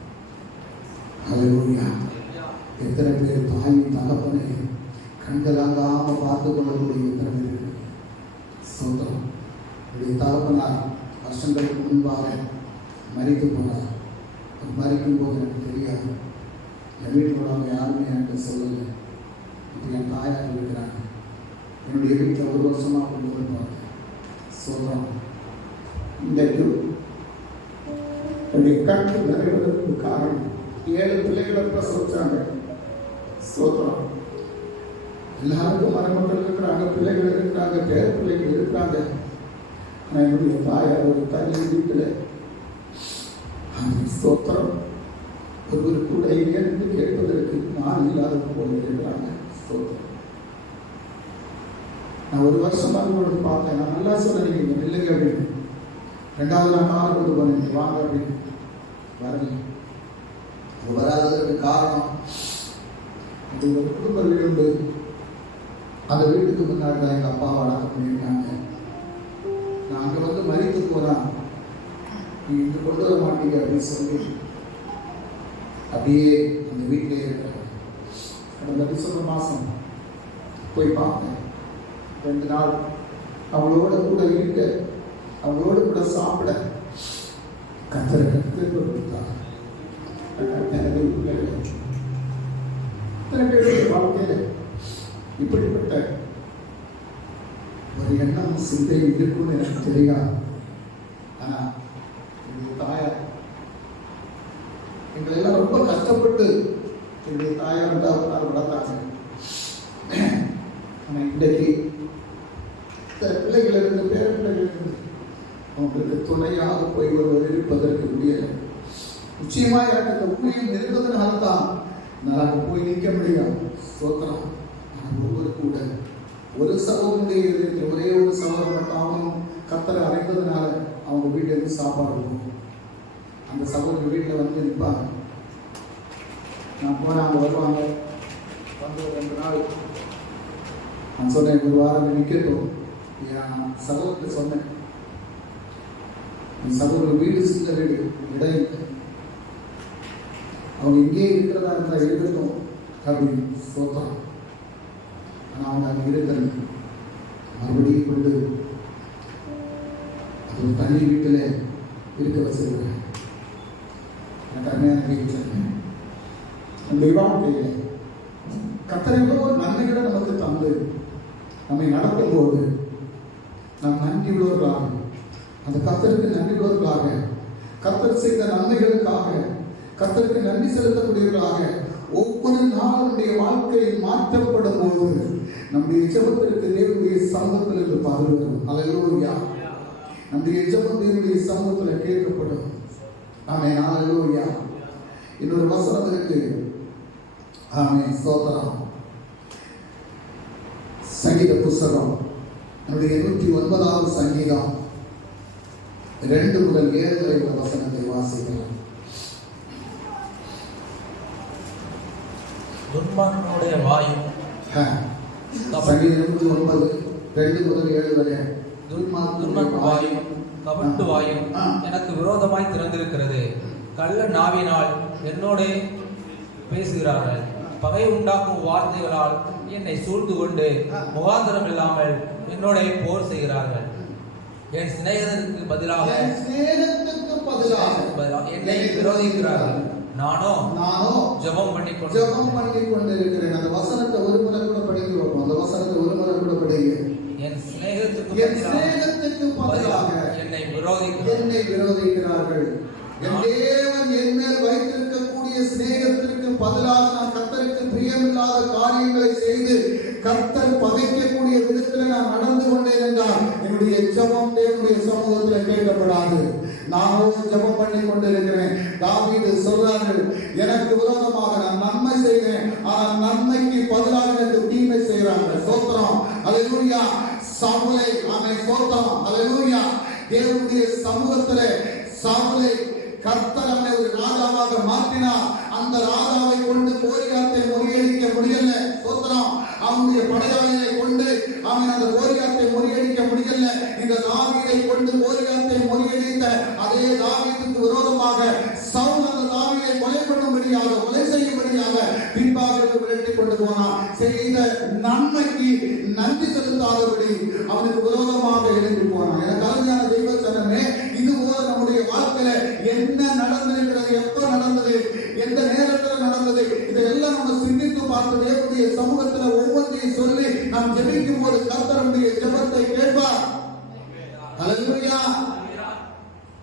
அல்லேலூயா. எத்தனை பேர் தாயும் தகப்பனை கண்களாங்காமல் பார்த்து கொள்ளக்கூடிய எத்தனை பேர் இருக்கு? ஸ்தோத்திரம். என்னுடைய தகப்பனார் வருஷங்களுக்கு முன்பாக மரித்து போனார். மரிக்கும் போது எனக்கு தெரியாது. என் வீட்டில் உள்ளவங்க யாருமே எனக்கு சொல்லலை. இப்போ என் தாயார் இருக்கிறாங்க. என்னுடைய வீட்டில் ஒரு வருஷமாக கொண்டு வந்து பார்த்தேன். சொல்கிறோம், இன்றைக்கு என்னுடைய கட்டு நிறைவேறதுக்கு காரணம் 7 பிள்ளைகளை பிரசவிச்சாங்க. சொல்கிறோம், எல்லாருக்கும் மருமக்கள் இருக்கிறாங்க, பிள்ளைகள் இருக்கிறாங்க, பேர பிள்ளைகள் இருக்கிறாங்க. ஆனால் என்னுடைய தாயார் ஒரு தனி வீட்டில் ஸ்தோத்திரம் ஒருவர் கூட இருந்து கேட்பதற்கு நான் இல்லாத போல இருக்கிறாங்க. ஸ்தோத்திரம். நான் ஒரு வருஷமாக உங்களோட பார்த்தேன். நான் நல்லா சொன்னேன், நீங்கள் இல்லைங்க அப்படின்னு. 2வது நான் காலம் கொண்டு போனேன், வாங்க அப்படின்னு. வரல. அது வராததற்கு காரணம், அது ஒரு குடும்ப வீடு உண்டு. அந்த வீட்டுக்கு முன்னாடி தான் எங்கள் அப்பாவை அடக்கம் பண்ணியிருக்காங்க. நான் அங்கே வந்து மரித்து போகிறான், நீ இங்கே கொண்டு வர மாட்டீங்க அப்படின்னு சொல்லி அப்படியே அந்த வீட்டிலே இருக்கிறாங்க. கடந்த டிசம்பர் மாதம் போய் பார்த்தேன். 2 நாள் அவங்களோட கூட இருக்க, அவங்களோட கூட சாப்பிட கர்த்தர் கொடுத்தார். வாழ்க்கையில் இப்படிப்பட்ட ஒரு எண்ணம் சிந்தை இருக்குன்னு எனக்கு தெரியாது. ஆனால் என்னுடைய தாயார் எங்களை எல்லாம் ரொம்ப கஷ்டப்பட்டு என்னுடைய தாயார் வந்து அவரால் வளர்த்தாங்க. ஆனால் இன்றைக்கு பிள்ளைகள் இருந்து பேர பிள்ளைகள் இருந்து அவங்களுக்கு துணையாக போய் ஒருவர் இருப்பதற்கு முடியலை. நிச்சயமாக எனக்கு அந்த ஊழியம் இருப்பதனால தான் நான் அங்கே போய் நிற்க முடியாது. சோத்திரம். ஒவ்வொரு கூட ஒரு சகோதரனுடைய ஒரே ஒரு சகோதரன் மட்டும் அவனும் கத்தரை அடைந்ததுனால அவங்க வீட்டிலேருந்து சாப்பாடு இருக்கும். அந்த சகோதரர் வீட்டில் வந்து நிற்பாங்க. நான் போனேன், அவங்க வருவாங்க. வந்து 2 நாள் நான் சொன்னேன், 1 வாரம் நிற்கட்டும். என் சகோதரத்தை சொன்னேன், என் சகோதரர் வீடு சின்ன வீடு, இடம் இல்லை, அவங்க இங்கே இருக்கிறதா இருந்தால் இருக்கட்டும் அப்படின்னு சொல்றான். ஆனால் அவங்க அங்கே இருக்கிறது மறுபடியும் கொண்டு அது ஒரு தனி வீட்டில் இருக்க வச்சிருக்கிறேன். எனக்கு அருமையான வீட்டில் அந்த வாழ்க்கையில் கர்த்தர் எவ்வளோ ஒரு நன்மைகளை நமக்கு தந்து நம்மை நடத்தும் போது நாம் நன்றி உள்ளவர்களாக, அந்த கர்த்தருக்கு நன்றி உள்ளவர்களாக, கர்த்தர் செய்த நன்மைகளுக்காக கர்த்தருக்கு நன்றி செலுத்தக்கூடியவர்களாக ஒவ்வொரு நாளும் நம்முடைய வாழ்க்கை மாற்றப்படும் போது நம்முடைய ஜெபத்திற்கு தேவனுடைய சமூகத்தில் இருந்து பாதுகாக்கும். அல்லேலூயா. நம்முடைய ஜெபம் தேவனுடைய சமூகத்தில் கேட்கப்படும். ஆமென். அல்லேலூயா. இன்னொரு வசனம் இருக்கு. ஆமென். ஸ்தோத்திரம். சங்கீத புஸ்தகம் நம்முடைய 109வது சங்கீதம் 2 முதல் 7 வரை உள்ள வசனத்தை வாசிக்கலாம். துன்மார்க்கனுடைய வாயும் சங்கீதம் 109 2 முதல் 7 வரை. துன்மார்க்க வாயும் கபட்டு வாயும் எனக்கு விரோதமாய் திறந்திருக்கிறது. கள்ள நாவினால் என்னோட பேசுகிறார்கள். பகை உண்டாக்கும் வார்த்தைகளால் என்னை சூழ்ந்து கொண்டு முகாந்திரம் இல்லாமல் என்னோட போர் செய்கிறார்கள். என் சிநேகிதருக்கு பதிலாக என்னை விரோதிக்கிறார்கள். நானோ ஜெபம் பண்ணி கொண்டிருக்கிறேன். அந்த வசனத்தை ஒரு முறை கூட படிக்கிறோம். அந்த வசனத்தை ஒரு முறை கூட படிங்க. என் சிநேகத்துக்கு பதிலாக என்னை விரோதிக்கிறார்கள். என் தேவன் என் மேல் வைத்திருக்கக்கூடிய சிநேகத்திற்கு பதிலாக நான் கர்த்தருக்கு பிரியமில்லாத காரியங்களை செய்து கர்த்தர் பகைக்கக்கூடிய விதத்தில் நான் நடந்து கொண்டேன் என்றால் என்னுடைய ஜெபம் தேவனுடைய சமூகத்தில் கேட்கப்படாது. நானும் ஜெபம் பண்ணி கொண்டிருக்கிறேன். தாவீது சொல்றாரு, எனக்கு விரோதமாக நான் நன்மை செய்கிறேன், ஆனால் நன்மைக்கு பதிலாக எனக்கு தீமை செய்கிறாங்க. ஸ்தோத்திரம், அல்லேலூயா. சவுலை ஆமென், ஸ்தோத்திரம், அல்லேலூயா. தேவனுடைய சமூகத்திலே சவுலை கர்த்தர் அவனை ஒரு ராஜாவாக மாற்றினார். அந்த ராஜாவை கொண்டு கோலியாத்தை முறியடிக்க முடியல. ஸ்தோத்திரம். அவனுடைய படையாளிகளை கொண்டு அவன் அந்த கோலியாத்தை முறியடிக்க முடியல. இந்த தாவீதை கொண்டு கோலியாத்தை முறியடித்த அதே தாவீதுக்கு விரோதமாக சவுல் அந்த தாவீதை கொலை பண்ணும்படியாக கொலை செய்யும்படியாக பின்பாக விரட்டி கொண்டு போனான். செய்த நன்மைக்கு நன்றி செலுத்தாதபடி அவனுக்கு விரோதமாக எழுந்து போனான். எனக்கு அருமையான தெய்வ ஜனமே, இது போல நம்முடைய வாழ்க்கையில என்ன நடந்திருக்கிறது, எப்ப நடந்தது, எந்த நேரத்தில் நடந்தது, இதெல்லாம் நம்ம சிந்தித்து பார்த்து தேவனுடைய சமூகத்தில் ஒவ்வொன்றையும் சொல்லி நாம் ஜெபிக்கும் போது கர்த்தருடைய ஜெபத்தை கேட்பார். ஹல்லேலூயா.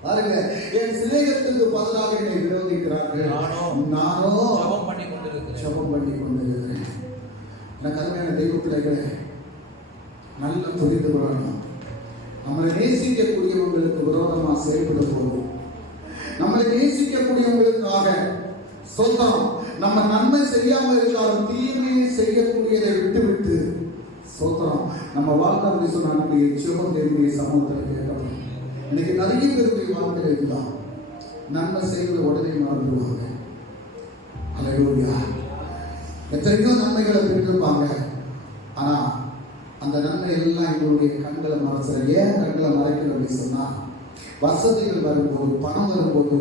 பாருங்க, என் சிநேகத்துக்கு பதிலாக என்னை விரோதிக்கிறார்கள், நானோ ஜெபம் பண்ணி கொண்டிருக்கிறேன். எனக்கு அருமையான தெய்வ பிள்ளைகளே, நல்ல புரிந்து கொள்ளணும். நம்மளை நேசிக்கக்கூடியவங்களுக்கு விரோதமாக செயல்படும் போது, நம்மளை நேசிக்கக்கூடியவங்களுக்காக சொல்றோம், நம்ம நன்மை செய்யாமல் இருந்தாலும் தீமையை செய்யக்கூடியதை விட்டு சொல்றோம் நம்ம வாழ்க்கை அப்படி சொன்னா நம்முடைய ஜெபம் தேவனுடைய சமூகத்தில் கேட்கணும். இன்னைக்கு நிறைய பேருடைய வாழ்க்கையில் இருந்தால் நன்மை செய்வது உடனே மறந்துடுவாங்க. அல்லேலூயா. எத்தனையோ நன்மைகளை பெற்றிருப்பாங்க, ஆனா அந்த நன்மை எல்லாம் எங்களுடைய கண்களை மறைச்ச. ஏன் கண்களை மறைக்கணும் அப்படின்னு சொன்னா, வசதிகள் வரும்போது, பணம் வரும்போது,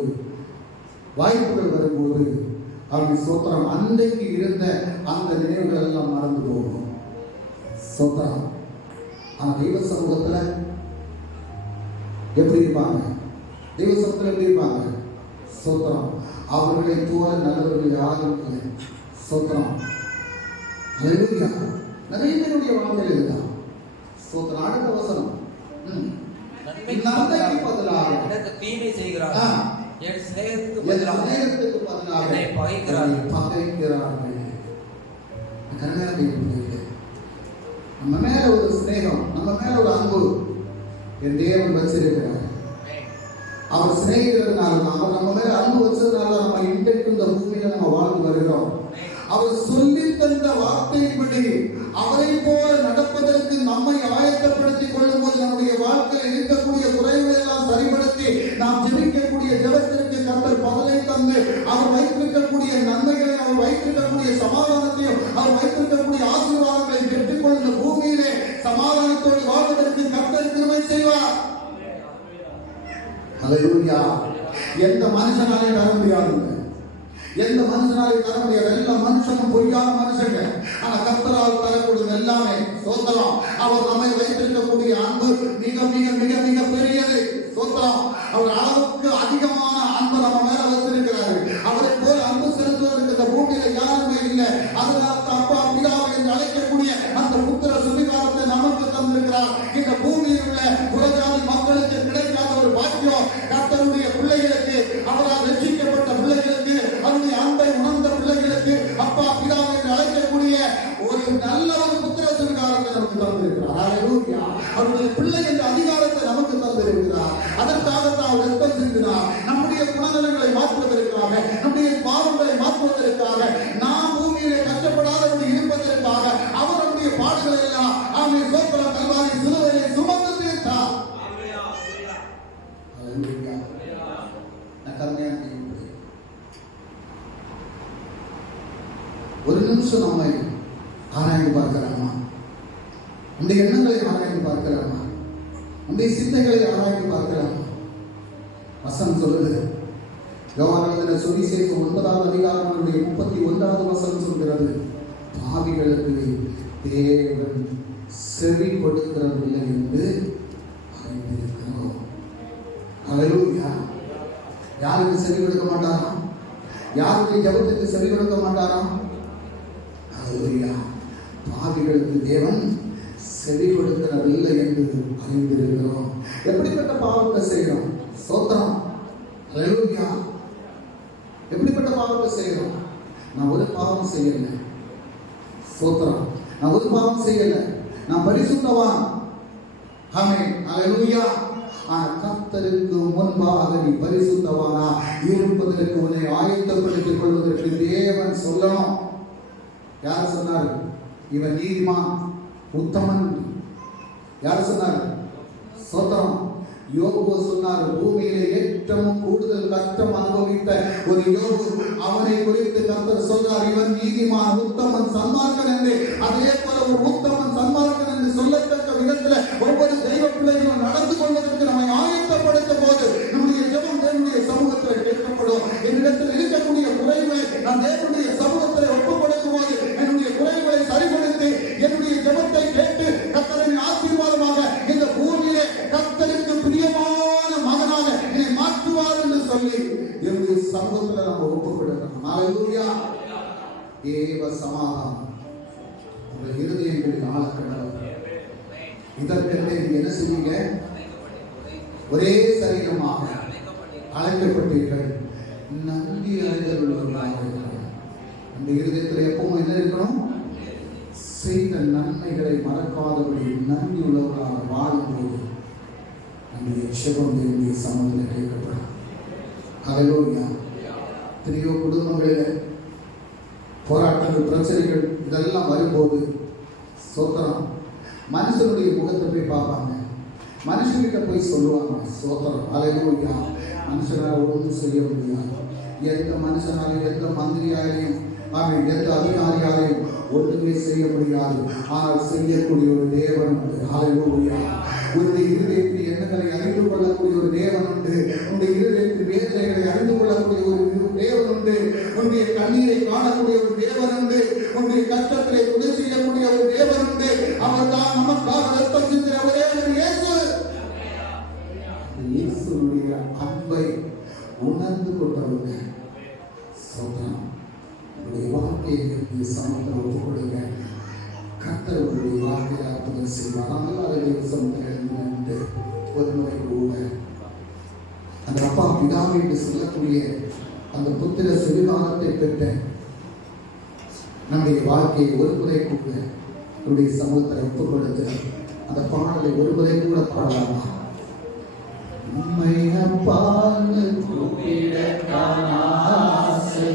வாய்ப்புகள் வரும்போது அப்படி சோத்திரம் அன்றைக்கு இருந்த அந்த நினைவுகள் எல்லாம் மறந்து போகும். சோத்திரம். ஆனா தெய்வ சமூகத்துல எப்படி இருப்பாங்க? தெய்வ சமூகத்துல எப்படி இருப்பாங்க? சோத்திரம். அவர்களை போல நல்லவர்கள் யாரும் இல்லை. சோத்திரம். அல்லேலூயா. நிறைய பேருடைய வாழ்க்கையில் இதுதான். சோத்திரம். அடுத்த வசனம், நன்மைக்கு பதிலாக எனக்கு தீமை செய்கிறார்கள், என் சிநேகத்துக்கு பதிலாக என்னை பகைக்கிறார்கள். நம்ம மேல ஒரு சிநேகம், நம்ம மேல ஒரு அன்பு என் தேவன் வச்சிருக்கிறார். அவர் சிநேகிக்கிறதுனால, அவர் நம்ம மேல அன்பு வச்சதுனால நம்ம இன்றைக்கு இந்த பூமியில நம்ம வாழ்ந்து வருகிறோம். அவர் சொல்லி தந்த வார்த்தையின்படி அவரை போல நடப்பதற்கு நம்மை ஆயத்தப்படுத்திக் கொள்ளும் போது நம்முடைய வாழ்க்கையில் இருக்கக்கூடிய குறைவுகளை எல்லாம் சரிபடுத்தி நாம் ஜெபிக்கக்கூடிய ஜெபத்திற்கு கர்த்தர் பதிலை தந்து அவர் வைத்திருக்கக்கூடிய நன்மைகளை, அவர் வைத்திருக்கக்கூடிய சமாதானத்தையும், அவர் வைத்திருக்கக்கூடிய ஆசீர்வாதங்களை பெற்றுக்கொள்ளும் பூமியிலே சமாதானத்தோடு வாழ்வதற்கு கர்த்தர் கிருபை செய்வார். அல்லேலூயா. எந்த மனுஷனாலே வர முடியாதுங்க, எந்த மனுஷனாலே தர முடியாது. எல்லா மனுஷனும் பொய்யான மனுஷங்க. ஆனா கர்த்தரால் தரக்கூடிய எல்லாமே சோத்திரம். அவர் நம்மை வைத்திருக்கக்கூடிய அன்பு மிக மிக மிக மிக பெரியது. சோத்திரம். அவர் அளவுக்கு அதிகமான அன்பு நம்ம மேல வச்சிருக்கிறாரு. அவரை போல அன்பு செலுத்துவதற்கு இந்த பூமியில யாருமே இல்லை. அதனால அப்பா பிதாவை என்று அழைக்கக்கூடிய அந்த புத்திர சுவிகாரத்தை நமக்கு தந்திருக்கிறார். இந்த பூமியில் உள்ள புறஜாதி மக்களுக்கு கிடைக்காத ஒரு பாக்கியம் கர்த்தருடைய பிள்ளைகளுக்கு, அவரால் ரட்சிக்கப்பட்ட பிள்ளைகளுக்கு, அவருடைய அன்பை உணர்ந்த பிள்ளைகளுக்கு அப்பா பிதாவை என்று அழைக்கக்கூடிய ஒரு நல்ல ஒரு புத்திர சுவிகாரத்தை நமக்கு தந்திருக்கிறார். ஹல்லேலூயா. அவருடைய பிள்ளை என்ற அதிகாரத்தை நமக்கு தந்திருக்கிறார். அதற்காகத்தான் அவர் ரத்தம் சிந்தினார். நம்முடைய குணநலங்களை மாற்றுவதற்காக, நம்முடைய பாவங்களை மாற்றுவதற்காக, நாம் பூமியிலே கஷ்டப்படாதபடி இருப்பதற்காக அவர் நம்முடைய பாடுகளை எல்லாம் ஆமென் சோத்திரம் கல்வாரி சிலுவையை சுமந்து தீர்த்தார். ஹல்லேலூயா. ஒரு நிமிஷம் நம்மை ஆராய்ந்து பார்க்கலாமா? நம்முடைய எண்ணங்களை ஆராய்ந்து பார்க்கலாமா? நம்முடைய சிந்தைகளை ஆராய்ந்து பார்க்கலாமா? வசனம் சொல்லுது, யோவான் எழுதின சுவிசேஷம் 9வது அதிகாரம் 31வது வசனம் சொல்கிறது, பாவிகளுக்கு தேவன் செவி கொடுக்கிறதில்லை என்று அறிந்திருக்கிறோம். ஹல்லேலூயா. யாருக்கு செவி கொடுக்க மாட்டாராம்? யாருடைய ஜபத்துக்கு செவி கொடுக்க மாட்டாராம்? ஹல்லேலூயா. பாவிகளுக்கு தேவன் செவி கொடுக்கிறதில்லை என்று அறிந்திருக்கிறோம். எப்படிப்பட்ட பாவத்தை செய்கிறோம்? சோத்திரம். ஹல்லேலூயா. பாவம் செய்யல. ஸ்தோத்திரம். நான் ஒரு பாவம் செய்யல, நான் பரிசுத்தவான். ஆமென். அல்லேலூயா. கர்த்தருக்கு முன்பாக நீ பரிசுத்தவானா இருப்பதற்கு உன்னை ஆயத்தப்படுத்திக் கொள்வதற்கு தேவன் சொல்லணும். யார் சொன்னார்? இவன் நீதிமான், உத்தமன். யார் சொன்னார்? ஸ்தோத்திரம். யோபு சொன்னார், பூமியிலே ஏற்றமும் கூடுதல் கஷ்டம் அனுபவித்த ஒரு யோபு, அவனை குறித்து கர்த்தர் சொல்றார், இவன் நீதிமான், உத்தமன், சன்மார்க்கன் என்று. அதே போல ஒரு உத்தமன், சன்மார்க்கன் என்று சொல்லத்தக்க விதத்தில் ஒவ்வொரு தெய்வ பிள்ளைகளும் நடந்து கொள்வதற்கு நம்மை ஆயத்தப்படுத்தும் போது நம்முடைய ஜெபம் தேவனுடைய சமூகத்தில் கேட்கப்படும். என்னிடத்தில் இருக்கக்கூடிய குறைகளை நான் தேவனுடைய சமூகத்தில் ஒப்புக் கொடுக்கும் போது என்னுடைய குறைகளை சரிபடுத்தி என்னுடைய ஜெபத்தை கேட்டு கர்த்தரின் ஆசீர்வாதமாக இந்த பூமியிலே கர்த்தருக்கு பிரியமான மகனாக என்னை மாற்றுவார் என்று சொல்லி என்னுடைய சமூகத்தில் நம்ம ஒப்புக் கொடுக்கணும். அல்லேலூயா. தேவ சமாதானம் உங்கள் இருதயங்களில் ஆழக்கடல். இதற்கென்றே நீ என்ன செய்வீங்க? ஒரே சரீரமாக அழைக்கப்பட்டீர்கள், நன்றி அறிதல் உள்ளவர்களாக இருக்கிறார்கள். அந்த இருதயத்தில் எப்பவும் என்ன இருக்கணும்? செய்த நன்மைகளை மறக்காதபடி நன்றி உள்ளவர்களாக வாழும்போது நம்முடைய ஜெபம் தேவனுடைய சமூகத்தில் கேட்கப்படும். அல்லேலூயா. எத்தனையோ குடும்பங்களில் போராட்டங்கள், பிரச்சனைகள் இதெல்லாம் வரும்போது ஸ்தோத்திரம், மனுஷனுடைய முகத்தை போய் பார்ப்பாங்க, மனுஷன்கிட்ட போய் சொல்லுவாங்க. ஸ்தோத்திரம். அல்லேலூயா. மனுஷனால ஒன்றும் செய்ய முடியாது. எந்த மனுஷனாலையும், எந்த மந்திரியாலையும், எந்த அதிகாரியாலையும் ஒன்றுமே செய்ய முடியாது. ஆனால் செய்யக்கூடிய ஒரு தேவன் உண்டு. அல்லேலூயா. உன்னுடைய இருதயத்தின் எண்ணங்களை அறிந்து கொள்ளக்கூடிய ஒரு தேவன் உண்டு. உன்னுடைய இருதயத்தின் வேதனைகளை அறிந்து கொள்ளக்கூடிய ஒரு தேவன் உண்டு. உன்னுடைய கண்ணீரை காணக்கூடிய ஒரு தேவன் உண்டு. உன்னுடைய கஷ்டத்திலே உதவி செய்யக்கூடிய ஒரு தேவன் உண்டு. அவர் தான் நமக்காக ரத்தம் சிந்தின ஒரே ஒரு இயேசு. இயேசுடைய அன்பை உணர்ந்து கொண்டவர்கள் சொல்றான். உங்களுடைய வாழ்க்கையை சமத்தில் ஒப்புக் கொடுங்க. கர்த்தர் உங்களுடைய வாழ்க்கையை அற்புதம் செய்வார். ஆனால் அதை சமத்தில் ஒரு முறை கூட அந்த அப்பா பிதாவை என்று சொல்லக்கூடிய அந்த புத்திர சிறுகாலத்தை பெற்ற நம்முடைய வாழ்க்கையை ஒரு முறை கூட நம்முடைய சமூகத்தில் ஒப்புக் கொடுத்து அந்த பாடலை ஒரு முறை கூட பாடலாமா? உம்மை அப்பான்னு கூப்பிட ஆசை,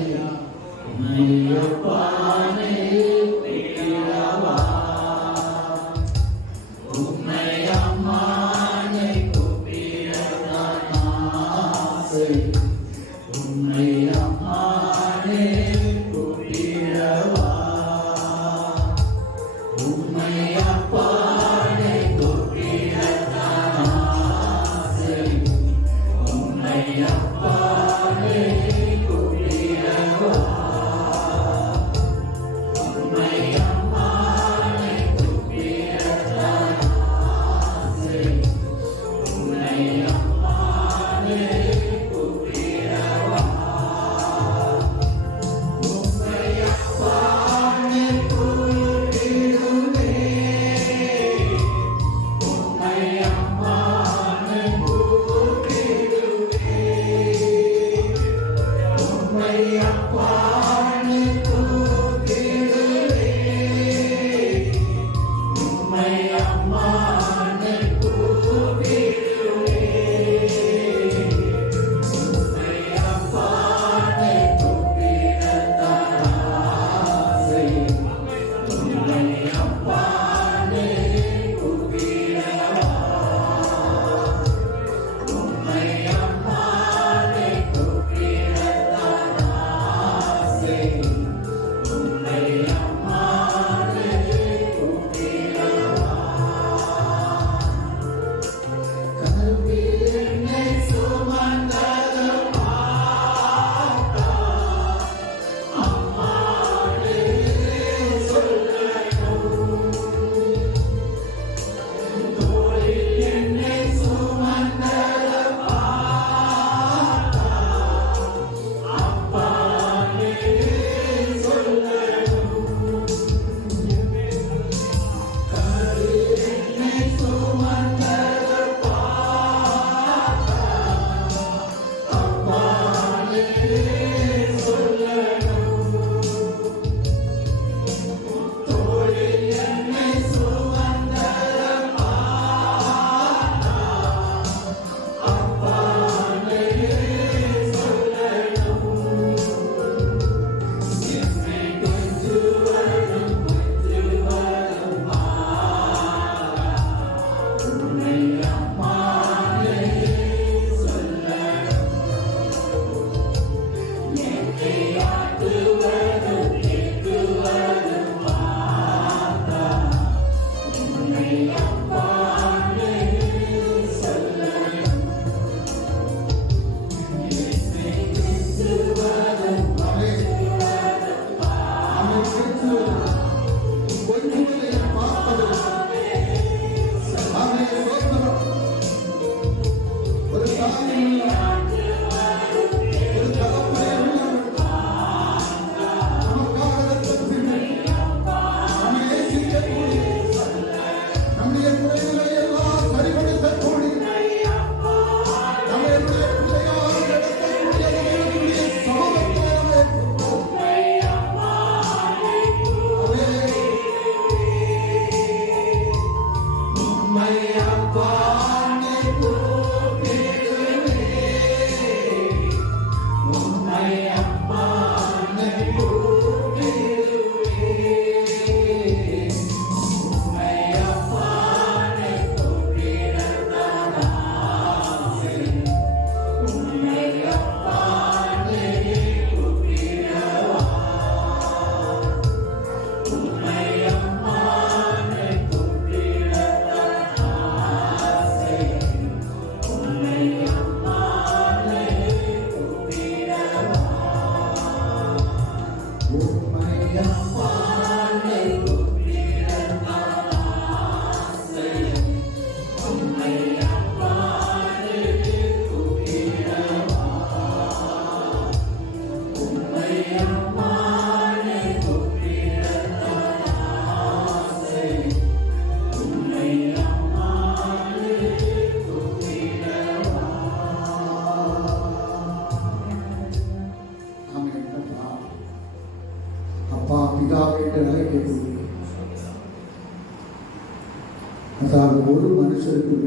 உம்மை அப்பானே கூப்பிடவா, உம்மை அம்மானே கூப்பிட ஆசை, உம்மை அம்மானே கூப்பிடவா, உம்மை அப்பானே கூப்பிட ஆசை, உம்மை அப்பானே கூப்பிடவா, உம்மை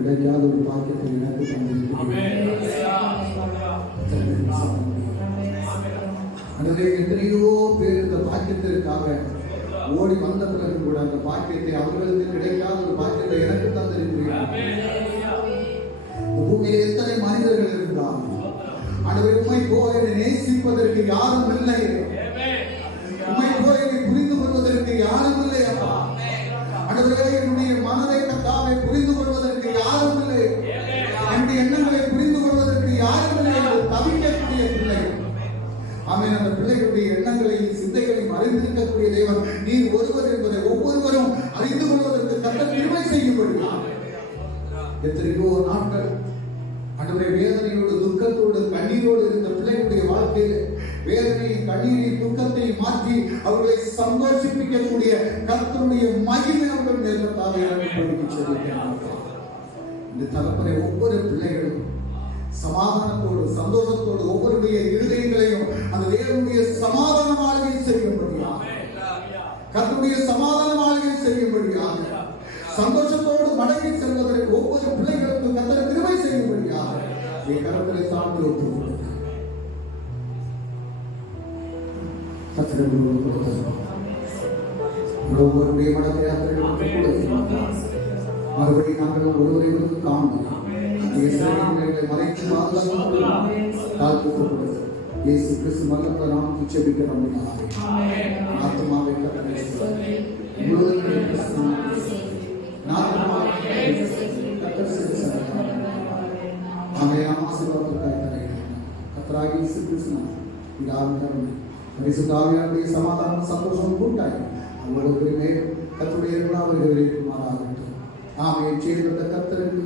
கிடைக்காத ஒரு பாக்கியத்தை எனக்கு தந்திருக்கிறீர்கள். எத்தனையோ பேர் இந்த பாக்கியத்திற்காக ஓடி வந்த பிறகு கூட அந்த பாக்கியத்தை அவர்களுக்கு கிடைக்காத ஒரு பாக்கியத்தை எனக்கு தந்திருக்கிறீர்கள். பூமியில் எத்தனை மனிதர்கள் இருந்தால் ஆண்டவரே உம்மை போல நேசிப்பதற்கு யாரும் இல்லை, உம்மை போல புரிந்து கொள்வதற்கு யாரும் இல்லை. அப்பா ஆண்டவரே என்னுடைய மனதை கர்த்தாவே புரிந்து கொள்வதற்கு யாரும் இல்லை, என்னுடைய எண்ணங்களை புரிந்து கொள்வதற்கு யாரும் இல்லை என்று தவிக்கக்கூடிய பிள்ளைகள். ஆமென். அந்த பிள்ளைகளுடைய எண்ணங்களையும் சிந்தைகளையும் அறிந்திருக்கக்கூடிய தேவன் நீர் ஒருவர் என்பதை ஒவ்வொருவரும் அறிந்து கொள்வதற்கு கர்த்தர் கிருபை செய்யும்படியாக எத்தனையோ நாட்கள் ஆண்டவரே வேதனையோடு துக்கத்தோடு கண்ணீரோடு இருந்த பிள்ளைகளுடைய வாழ்க்கையில வேதனையை கண்ணீரை துக்கத்தை மாற்றி அவர்களை சந்தோஷிப்பிக்கக்கூடிய கர்த்தருடைய மகிமை அவர்கள் மேல்பட்டாக இந்த தலைமுறை ஒவ்வொரு பிள்ளைகளும் சமாதானத்தோடு சந்தோஷத்தோடு ஒவ்வொருடைய இருதயங்களையும் அந்த தேவனுடைய சமாதான மாளிகை செய்யும்படியாக கர்த்தருடைய சமாதான மாளிகை செய்யும்படியாக சந்தோஷத்தோடு மடங்கி செல்வதற்கு ஒவ்வொரு பிள்ளைகளுக்கும் கர்த்தர் கிருபை செய்யும்படியாக என் கரங்களை தாண்டி ஒப்புக்கொள்கிறேன். ஒவ்வொருடைய மடத்தை மறுபடியும் நாங்கள் ஒருவரை காணும் மறைத்து இயேசு கிறிஸ்து மரணத்தை நாம் உச்சரிக்கிறோம். ஆத்மாவை சமாதானம் சந்தோஷம் கூட்டாய் அவர்களுடைய மேல் கர்த்தருடைய அவர்கள் இருக்குமாறாகட்டும். ஆமென். சேர்ந்த கர்த்தருக்கு